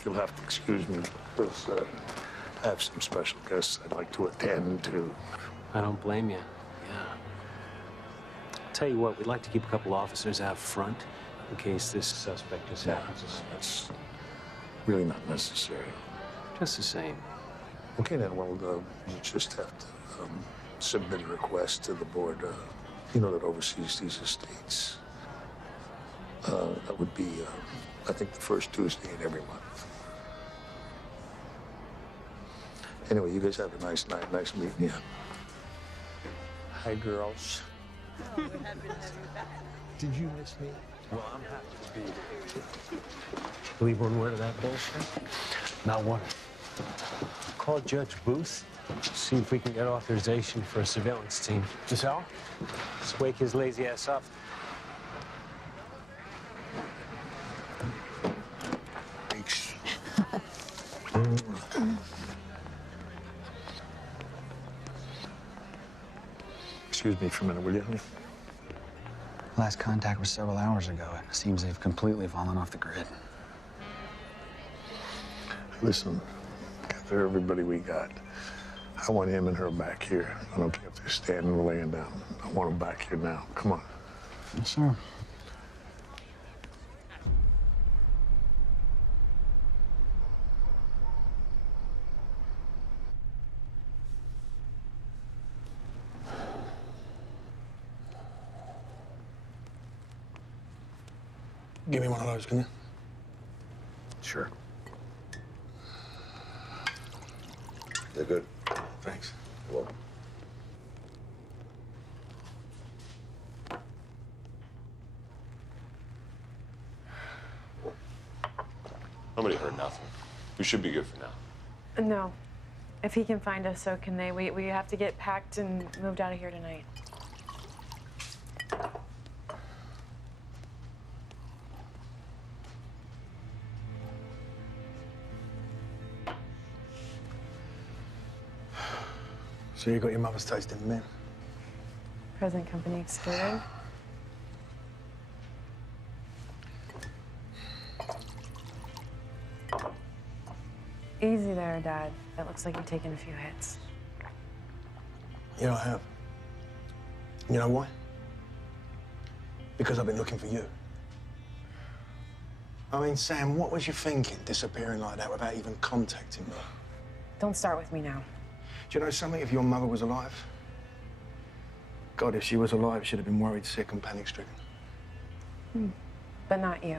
you'll have to excuse me because I have some special guests I'd like to attend to. I don't blame you. Yeah. Tell you what, we'd like to keep a couple officers out front in case this suspect just happens. That's really not necessary. Just the same. Okay, then, well, you just have to submit a request to the board, that oversees these estates. That would be, I think, the first Tuesday in every month. Anyway, you guys have a nice night. Nice meeting you. Hi, girls. Happy to have you back. Did you miss me? Well, I'm happy to be here. Believe one word of that bullshit? Not one. Call Judge Booth. See if we can get authorization for a surveillance team. This hour? Let's wake his lazy ass up. Thanks. Excuse me for a minute, will you? Last contact was several hours ago. It seems they've completely fallen off the grid. Listen, gather everybody we got. I want him and her back here. I don't care if they're standing or laying down. I want them back here now. Come on. Yes, sir. Give me one of those, can you? Sure. They're good. Thanks. Well, Nobody heard nothing. We should be good for now. No. If he can find us, so can they. We have to get packed and moved out of here tonight. So you got your mother's taste in men? Present company excluded. Easy there, Dad. It looks like you've taken a few hits. Yeah, I have. You know why? Because I've been looking for you. I mean, Sam, what was you thinking, disappearing like that without even contacting me? Don't start with me now. Do you know something? If your mother was alive, God, if she was alive, she'd have been worried, sick, and panic-stricken. But not you.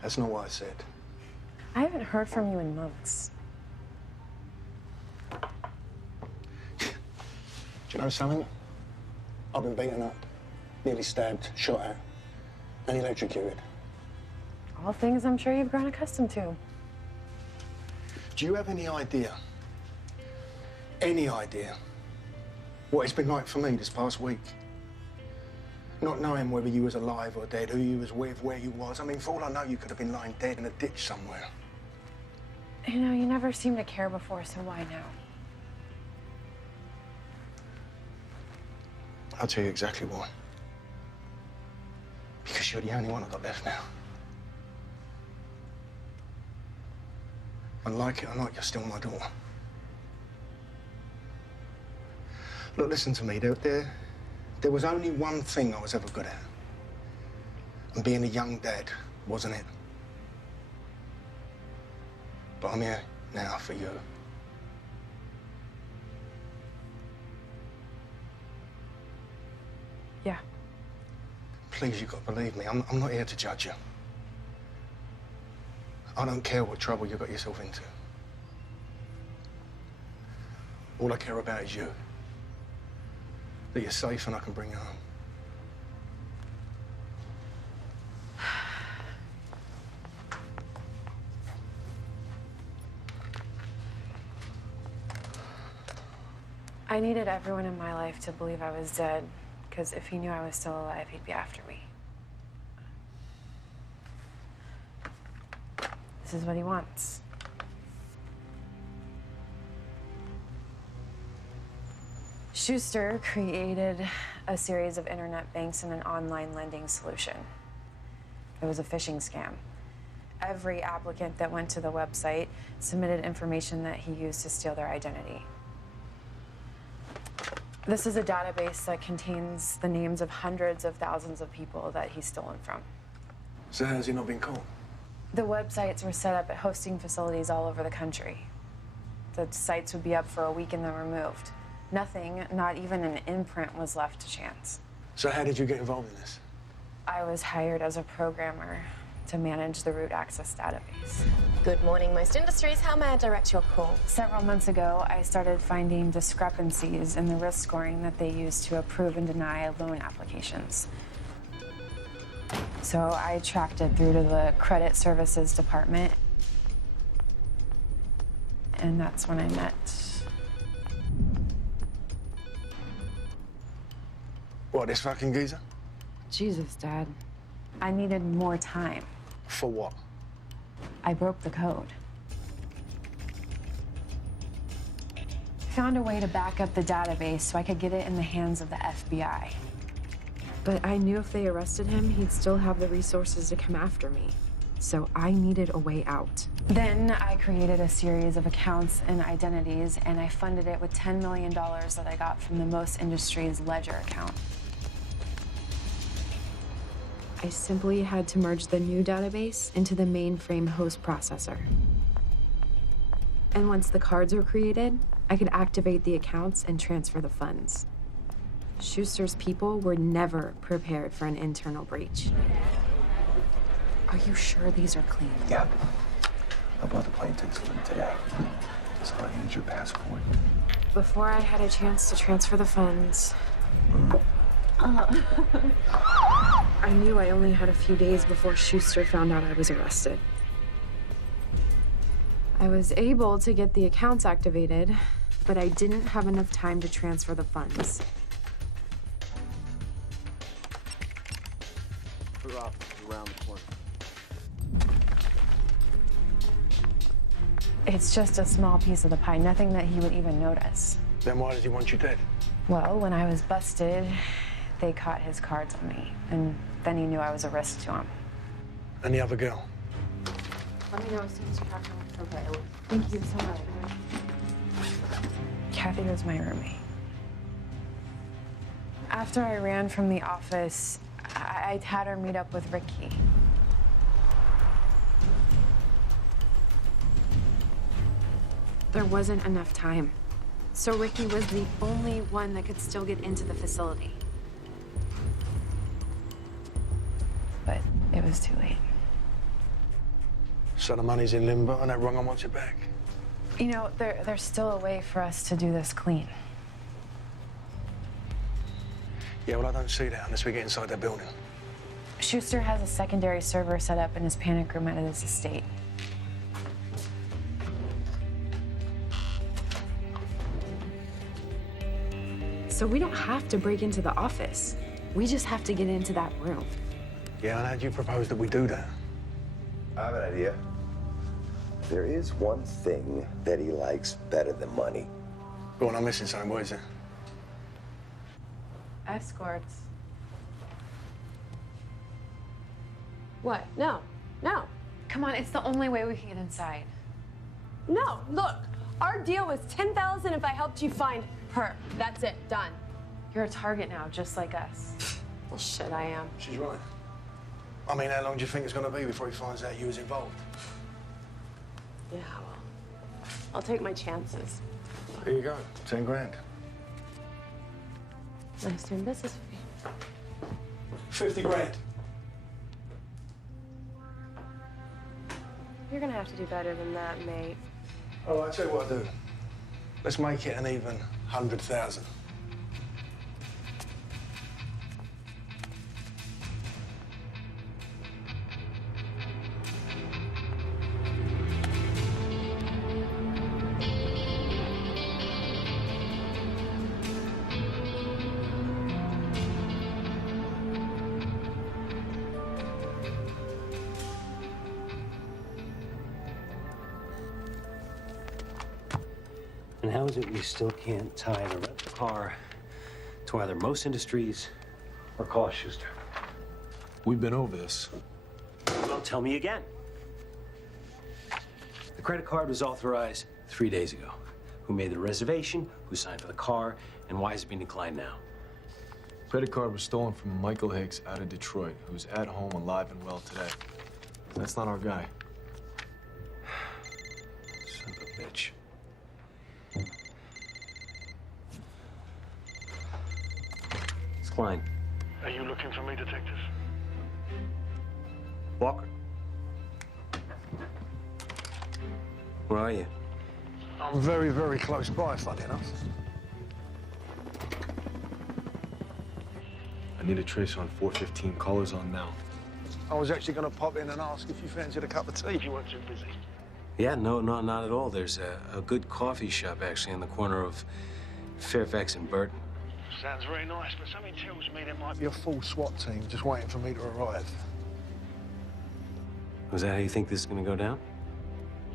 That's not what I said. I haven't heard from you in months. Do you know something? I've been beaten up, nearly stabbed, shot at, and electrocuted. All things I'm sure you've grown accustomed to. Do you have any idea what it's been like for me this past week? Not knowing whether you was alive or dead, who you was with, where you was. I mean, for all I know, you could have been lying dead in a ditch somewhere. You know, you never seemed to care before, so why now? I'll tell you exactly why. Because you're the only one I've got left now. And like it or not, you're still my daughter. Look, listen to me. There was only one thing I was ever good at. And being a young dad wasn't it. But I'm here now for you. Yeah. Please, you've got to believe me. I'm not here to judge you. I don't care what trouble you got yourself into. All I care about is you. That you're safe and I can bring you home. I needed everyone in my life to believe I was dead, because if he knew I was still alive, he'd be after me. This is what he wants. Schuster created a series of internet banks and an online lending solution. It was a phishing scam. Every applicant that went to the website submitted information that he used to steal their identity. This is a database that contains the names of hundreds of thousands of people that he's stolen from. So how's he not been caught? The websites were set up at hosting facilities all over the country. The sites would be up for a week and then removed. Nothing, not even an imprint, was left to chance. So how did you get involved in this? I was hired as a programmer to manage the root access database. Good morning, Most Industries. How may I direct your call? Several months ago, I started finding discrepancies in the risk scoring that they use to approve and deny loan applications. So I tracked it through to the credit services department. And that's when I met. What, this fucking geezer? Jesus, Dad. I needed more time. For what? I broke the code. Found a way to back up the database so I could get it in the hands of the FBI. But I knew if they arrested him, he'd still have the resources to come after me. So I needed a way out. Then I created a series of accounts and identities, and I funded it with $10 million that I got from the Most Industries ledger account. I simply had to merge the new database into the mainframe host processor. And once the cards were created, I could activate the accounts and transfer the funds. Schuster's people were never prepared for an internal breach. Are you sure these are clean? Yeah. I bought the plane tickets for them today. So I need your passport. Before I had a chance to transfer the funds, I knew I only had a few days before Schuster found out I was arrested. I was able to get the accounts activated, but I didn't have enough time to transfer the funds. Her office is around the corner. It's just a small piece of the pie, nothing that he would even notice. Then why does he want you dead? Well, when I was busted, they caught his cards on me, and then he knew I was a risk to him. And the other girl? Let me know as soon as you have time. Okay. Thank you so much. Kathy was my roommate. After I ran from the office, I'd had her meet up with Ricky. There wasn't enough time. So Ricky was the only one that could still get into the facility. But it was too late. So the money's in limbo and that wrong one wants it back. You know, there's still a way for us to do this clean. Yeah, well, I don't see that unless we get inside that building. Schuster has a secondary server set up in his panic room at his estate. So we don't have to break into the office. We just have to get into that room. Yeah, and how do you propose that we do that? I have an idea. There is one thing that he likes better than money. Go on, I'm missing something. What is it? Escorts. What? No. No. Come on, it's the only way we can get inside. No, look. Our deal was $10,000 if I helped you find her. That's it. Done. You're a target now, just like us. Well, shit, I am. She's right. I mean, how long do you think it's going to be before he finds out you was involved? Yeah, well, I'll take my chances. There you go. 10 grand. Nice doing business with you. 50 grand. You're gonna have to do better than that, mate. All right, I'll tell you what I'll do. Let's make it an even 100,000. And how is it we still can't tie the rental car to either Most Industries or Carl Schuster? We've been over this. Well, tell me again. The credit card was authorized 3 days ago. Who made the reservation? Who signed for the car? And why is it being declined now? Credit card was stolen from Michael Hicks out of Detroit, who's at home alive and well today. That's not our guy. Son of a bitch. It's Klein. Are you looking for me, detective? Walker. Where are you? I'm very, very close by, funny enough. I need a tracer on 415. Callers on now. I was actually going to pop in and ask if you fancied a cup of tea if you weren't too busy. Yeah, no, not at all. There's a good coffee shop, actually, in the corner of Fairfax and Burton. Sounds very nice, but something tells me there might be a full SWAT team just waiting for me to arrive. Was that how you think this is going to go down?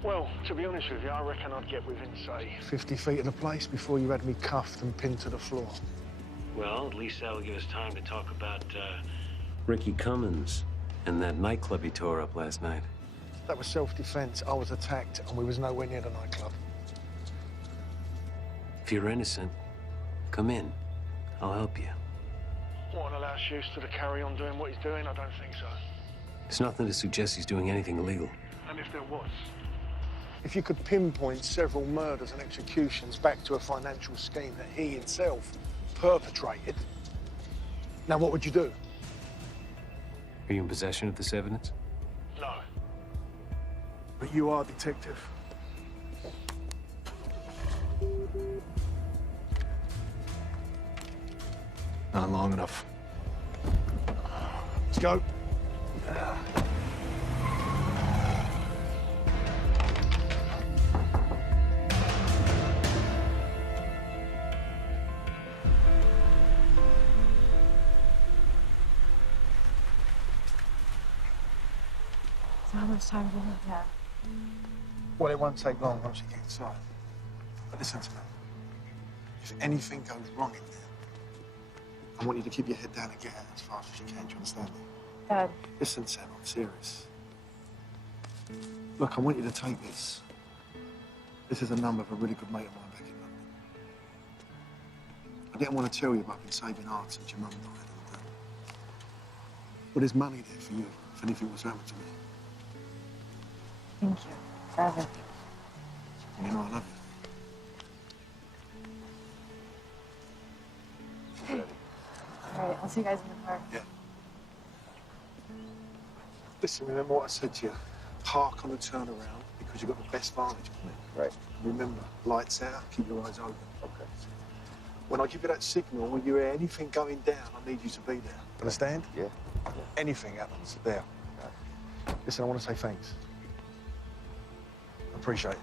Well, to be honest with you, I reckon I'd get within, say, 50 feet of the place before you had me cuffed and pinned to the floor. Well, at least that'll give us time to talk about Ricky Cummins and that nightclub he tore up last night. That was self-defense. I was attacked, and we was nowhere near the nightclub. If you're innocent, come in. I'll help you. Want to allow Schuster to carry on doing what he's doing? I don't think so. There's nothing to suggest he's doing anything illegal. And if there was? If you could pinpoint several murders and executions back to a financial scheme that he himself perpetrated, now what would you do? Are you in possession of this evidence? No. But you are, detective. Not long enough. Let's go. So how much time do we have? Well, it won't take long once you get inside. But listen to me. If anything goes wrong in there, I want you to keep your head down and get out as fast as you can. Do you understand me? Dad. Listen, Sam, I'm serious. Look, I want you to take this. This is a number of a really good mate of mine back in London. I didn't want to tell you, but I've been saving art since your mum died. Well, there's money there for you if anything was happening to me. Thank you for everything. You know I love you. I'll see you guys in the car. Yeah. Listen, remember what I said to you? Park on the turnaround because you've got the best vantage point. Right. Remember, lights out, keep your eyes open. Okay. When I give you that signal, when you hear anything going down, I need you to be there. Understand? Yeah. Anything happens, there. Listen, I want to say thanks. I appreciate it.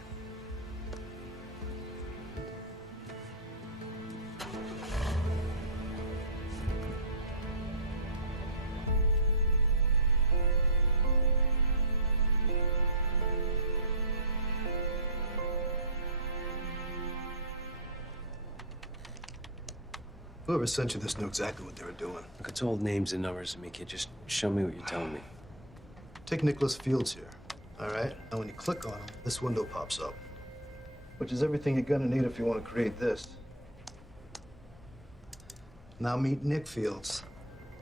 Whoever sent you this knew exactly what they were doing. Look, it's all names and numbers to me, kid. Just show me what you're telling me. Take Nicholas Fields here, all right? And when you click on him, this window pops up, which is everything you're gonna need if you want to create this. Now meet Nick Fields.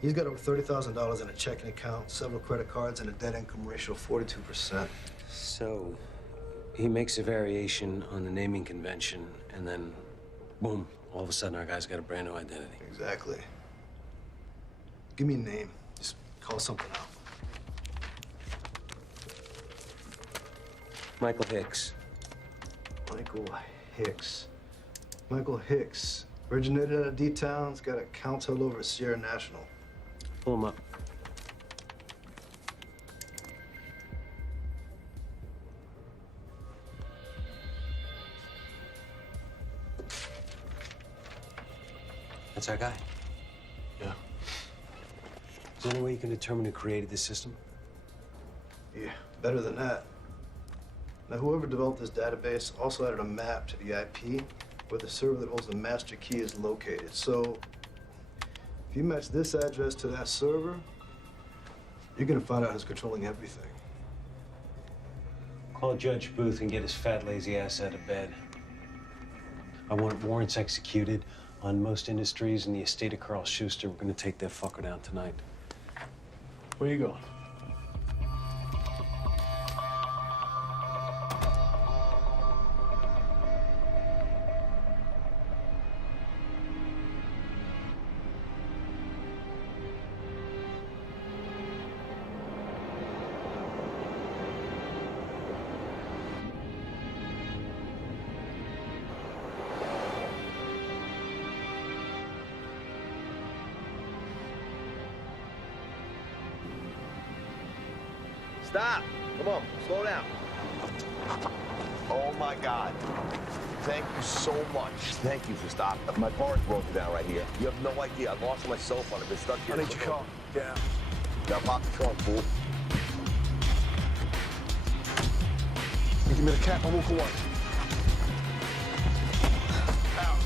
He's got over $30,000 in a checking account, several credit cards, and a debt-income ratio of 42%. So, he makes a variation on the naming convention, and then, boom, all of a sudden our guy's got a brand new identity. Exactly. Give me a name. Just call something out. Michael Hicks. Michael Hicks. Michael Hicks. Originated out of D-Town's got accounts all over Sierra National. Pull him up. That's our guy. Yeah. Is there any way you can determine who created this system? Yeah, better than that. Now, whoever developed this database also added a map to the IP where the server that holds the master key is located. So, if you match this address to that server, you're gonna find out who's controlling everything. Call Judge Booth and get his fat, lazy ass out of bed. I want warrants executed on most industries in the estate of Carl Schuster. We're gonna take that fucker down tonight. Where you going? Stop! Come on, slow down. Oh my God. Thank you so much. Thank you for stopping. My car's broken down right here. You have no idea. I lost my cell phone. I've been stuck here. I need your car. Get out. Now pop the trunk, fool. You give me the cap, I'll walk away. Out.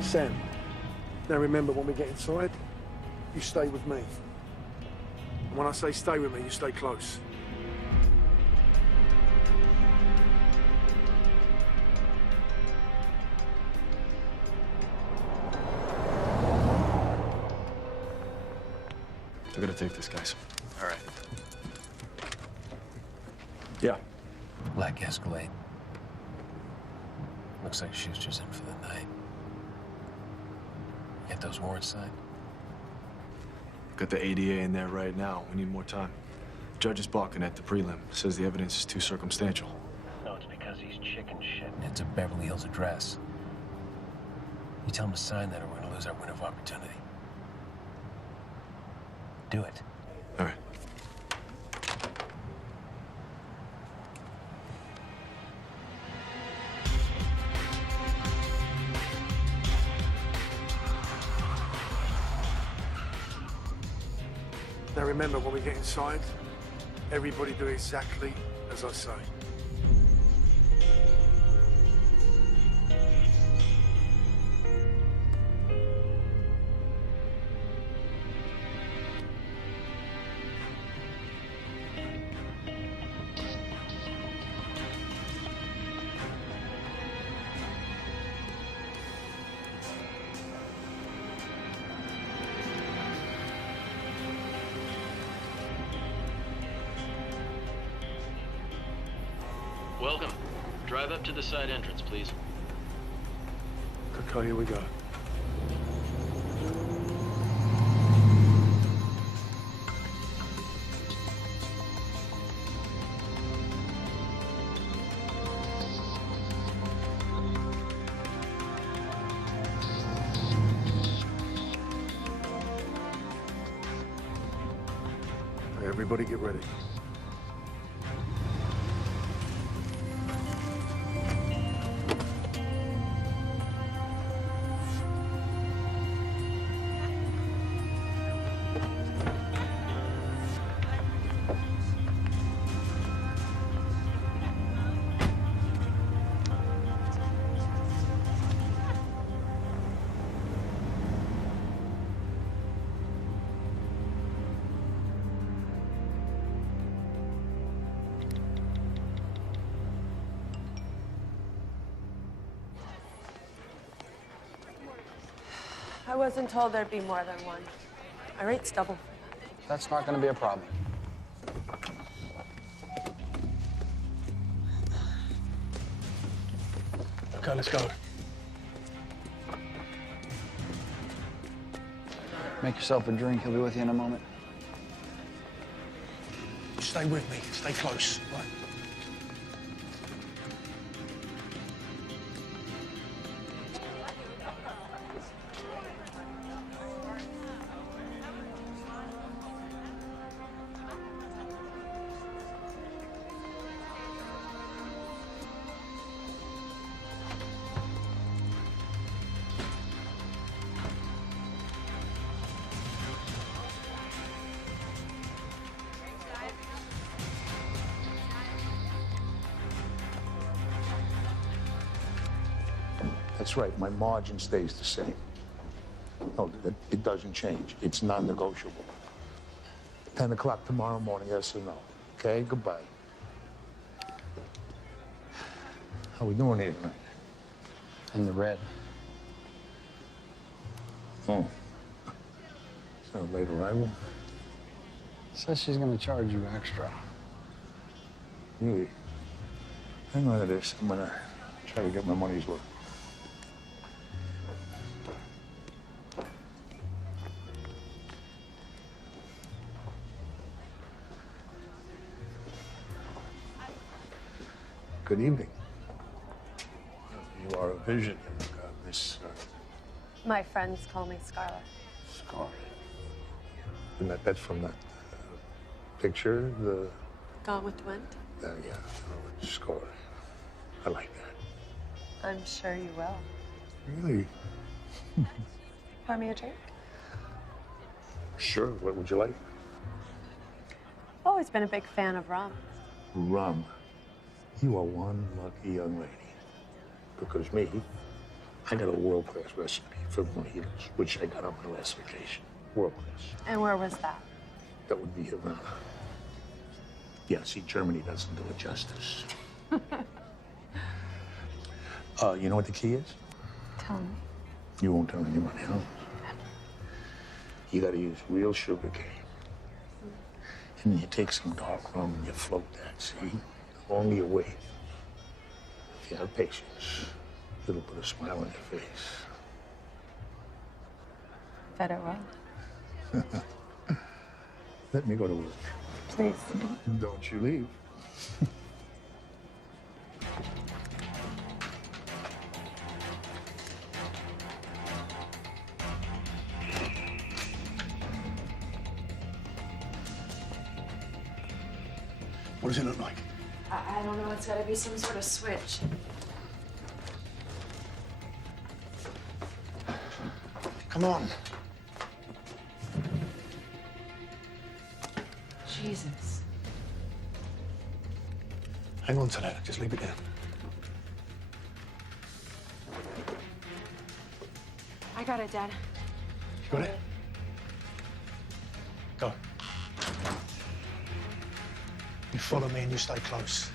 Sam, now remember, when we get inside, you stay with me. And when I say stay with me, you stay close. I gotta take this, guys. All right. Yeah. Black Escalade. Looks like Schuster's in for the night. Get those warrants signed? Got the ADA in there right now. We need more time. Judge is balking at the prelim. Says the evidence is too circumstantial. No, it's because he's chicken shit. It's a Beverly Hills address. You tell him to sign that or we're gonna lose our window of opportunity. Do it. All right. Now remember, when we get inside, Everybody do exactly as I say. Welcome. Drive up to the side entrance, please. Okay, here we go. Everybody get ready. I wasn't told there'd be more than one. My rate's double. That's not going to be a problem. Okay, let's go. Make yourself a drink. He'll be with you in a moment. Stay with me. Stay close, right? That's right, my margin stays the same. No, it doesn't change. It's non-negotiable. 10 o'clock tomorrow morning, yes or no? Okay, goodbye. How we doing here tonight? In the red. Oh. So late arrival? Says she's going to charge you extra. Really? Hang on to this. I'm gonna try to get my money's worth. Good evening. You are a vision, Miss My friends call me Scarlett. Scarlett. And that's from that picture, the... Gone with the Wind? Yeah, Scarlett. I like that. I'm sure you will. Really? Pour me a drink? Sure. What would you like? Always been a big fan of rum. Rum. You are one lucky young lady. Because me, I got a world-class recipe for mojitos, which I got on my last vacation. World-class. And where was that? That would be Havana. Yeah, see, Germany doesn't do it justice. You know what the key is? Tell me. You won't tell anyone else. You gotta use real sugar cane. And you take some dark rum and you float that, see? The longer you wait, if you have patience, it'll put a smile on your face. Bet it will. Let me go to work. Please. Don't you leave. What does it look like? I don't know. It's got to be some sort of switch. Come on. Jesus. Hang on to that. Just leave it there. I got it, Dad. You got it? Go. You follow me and you stay close.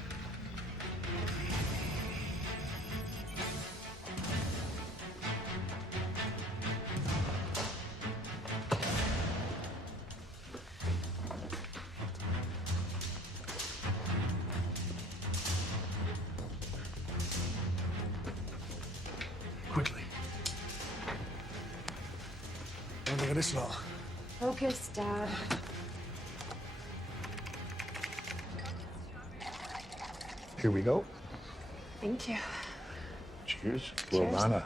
Quickly. Don't look at this lot. Focus, Dad. Here we go. Thank you. Cheers. Cheers. Lorana.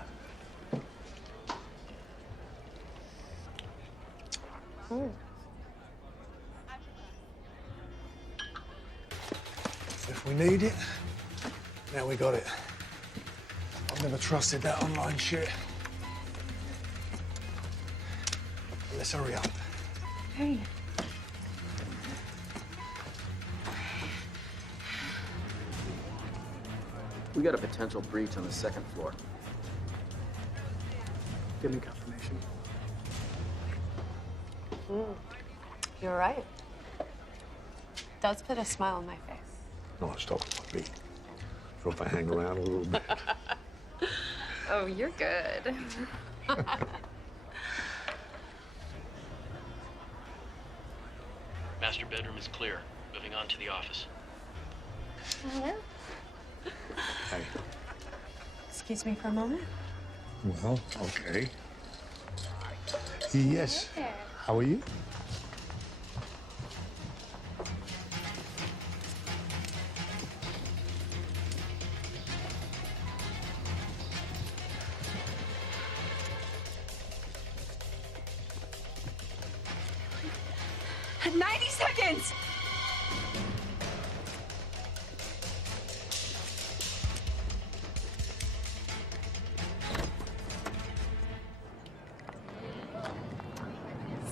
If we need it, now we got it. I've never trusted that online shit. Let's hurry up. Hey. We got a potential breach on the second floor. Give me confirmation. You're right. Does put a smile on my face. No, I was talking about me. So if I hang around a little bit. Oh, you're good. Master bedroom is clear. Moving on to the office. Hello? Hey. Excuse me for a moment. Well, okay. Yes. How are you? At 90 seconds!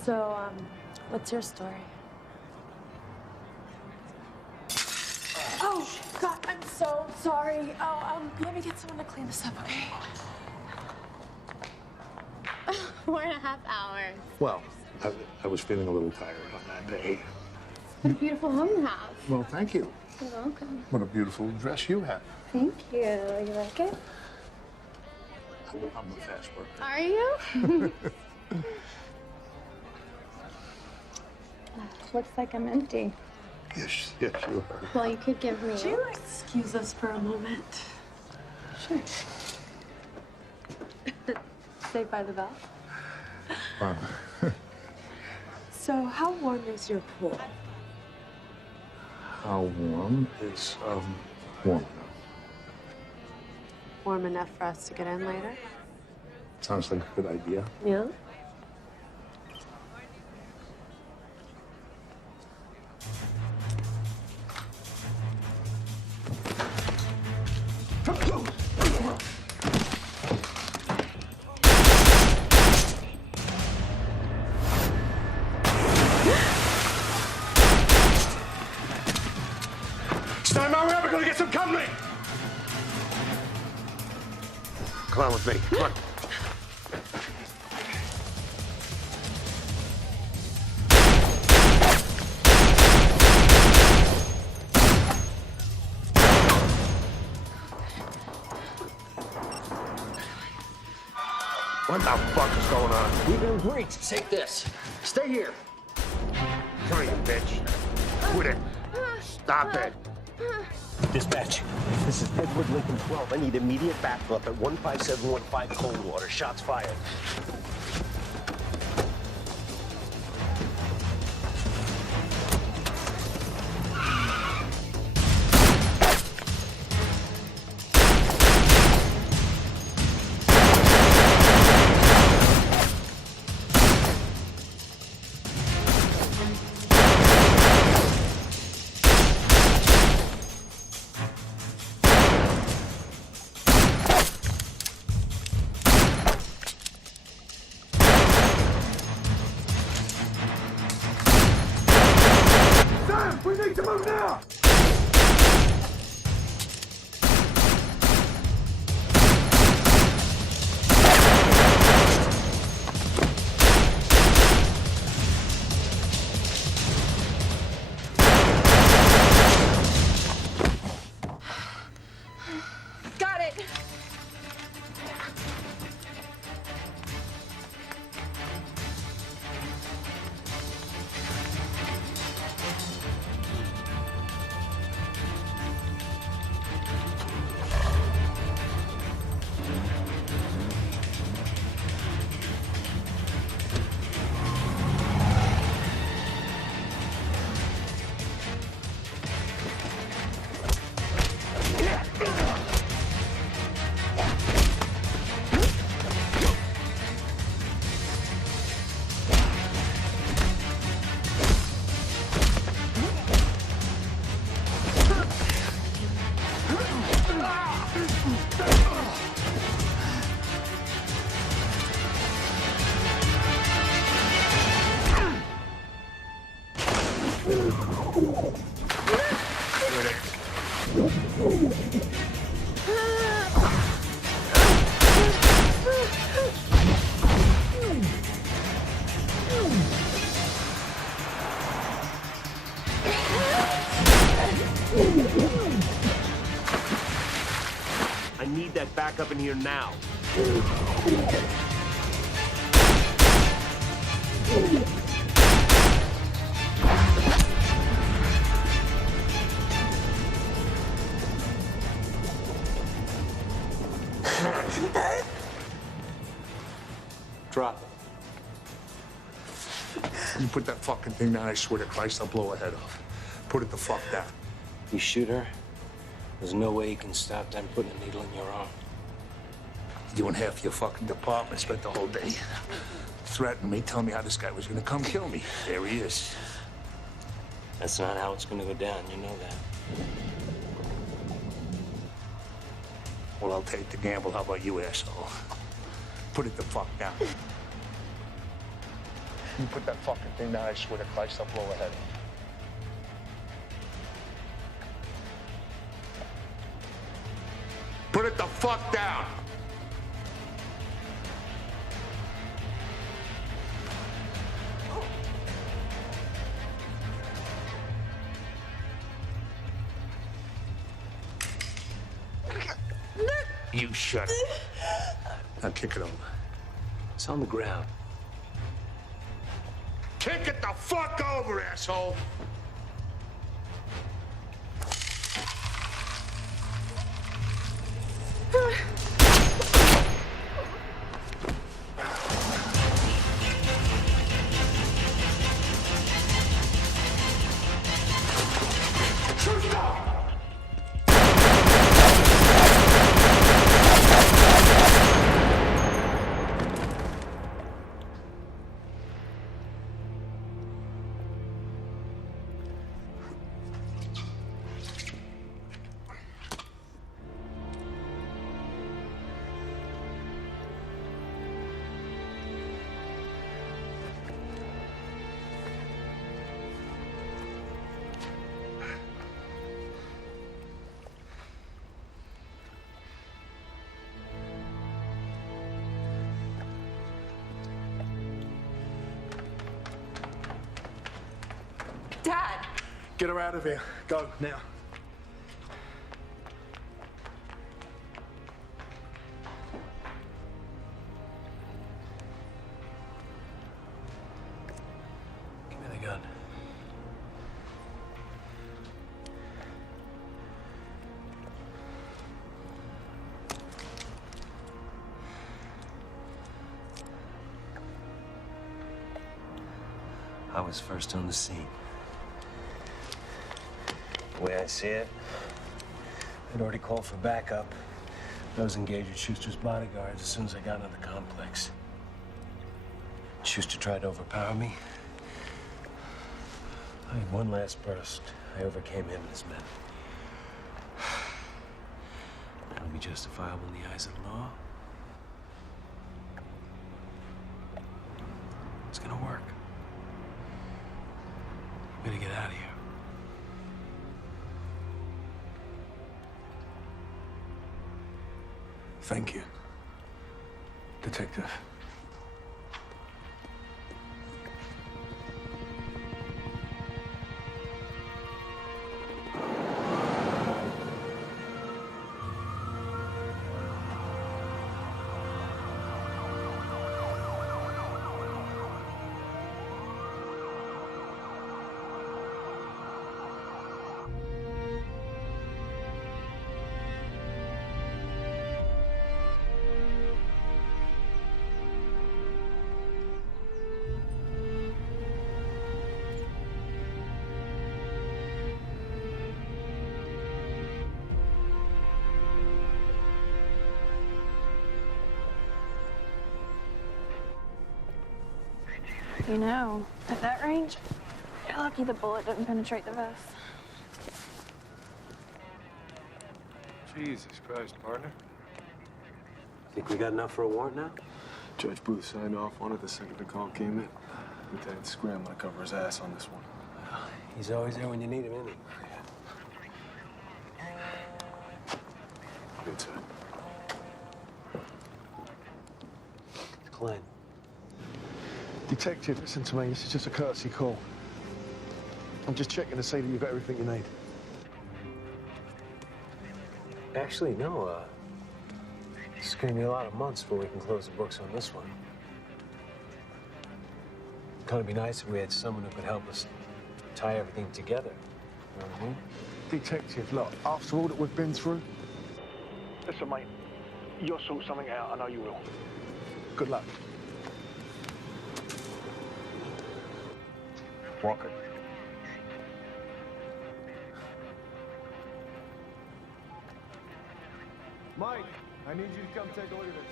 So, what's your story? Oh, God, I'm so sorry. Oh, let me get someone to clean this up, okay? 4.5 hours. Well, I was feeling a little tired on that day. What a beautiful home you have. Well, thank you. You're welcome. What a beautiful dress you have. Thank you. You like it? I'm a fast worker. Are you? Looks like I'm empty. Yes, yes, you are. Well, you could give me. Would you excuse us for a moment? Sure. Saved by the bell. Wow. So, how warm is your pool? How warm is warm? Warm enough for us to get in later? Sounds like a good idea. Yeah? Stand by, we're gonna get some company! Come on with me. Come on. What the fuck is going on? We've been breached. Take this. Stay here. Come here, you bitch. Quit it. Stop it. Dispatch, this is Edward Lincoln 12. I need immediate backup at 15715 Coldwater. Shots fired. I need that back up in here now. Drop it. You put that fucking thing down, I swear to Christ, I'll blow her head off. Put it the fuck down. You shoot her, there's no way you can stop them putting a needle in your arm. You and half your fucking department spent the whole day threatening me, telling me how this guy was gonna come kill me. There he is. That's not how it's gonna go down, you know that. Well, I'll take the gamble. How about you, asshole? Put it the fuck down. You put that fucking thing down, I swear to Christ, I'll blow her head off. Put it the fuck down! You shut it. Now kick it over. It's on the ground. Kick it the fuck over, asshole! Dad! Get her out of here. Go, now. Give me the gun. I was first on the scene. The way I see it, I'd already called for backup. I was engaged with Schuster's bodyguards as soon as I got into the complex. Schuster tried to overpower me. I had one last burst. I overcame him and his men. That'll be justifiable in the eyes of the law. It's gonna work. I'm gonna get out of here. Thank you, Detective. You know, at that range, you're lucky the bullet didn't penetrate the vest. Jesus Christ, partner. Think we got enough for a warrant now? Judge Booth signed off on it the second the call came in. Lieutenant scrambling to cover his ass on this one. He's always there when you need him, isn't he? Good, sir. Klein. Detective, listen to me. This is just a courtesy call. I'm just checking to see that you've got everything you need. Actually, no, it's gonna be a lot of months before we can close the books on this one. It'd be nice if we had someone who could help us tie everything together. You know what I mean? Detective, look, after all that we've been through... Listen, mate, you'll sort something out. I know you will. Good luck. Walker. Mike, I need you to come take a look at this.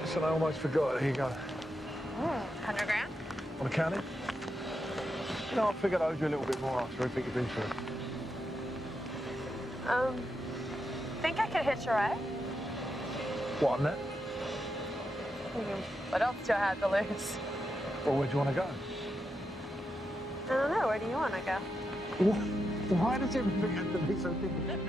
Listen, I almost forgot. Here you go. 100 grand? Want to count it? You know, I figured I owed you a little bit more after everything you've been through. Think I could hitch a ride? What, on that? What else do I have to lose? Well, where do you want to go? I don't know. Where do you want to go? Why does everything have to be so difficult?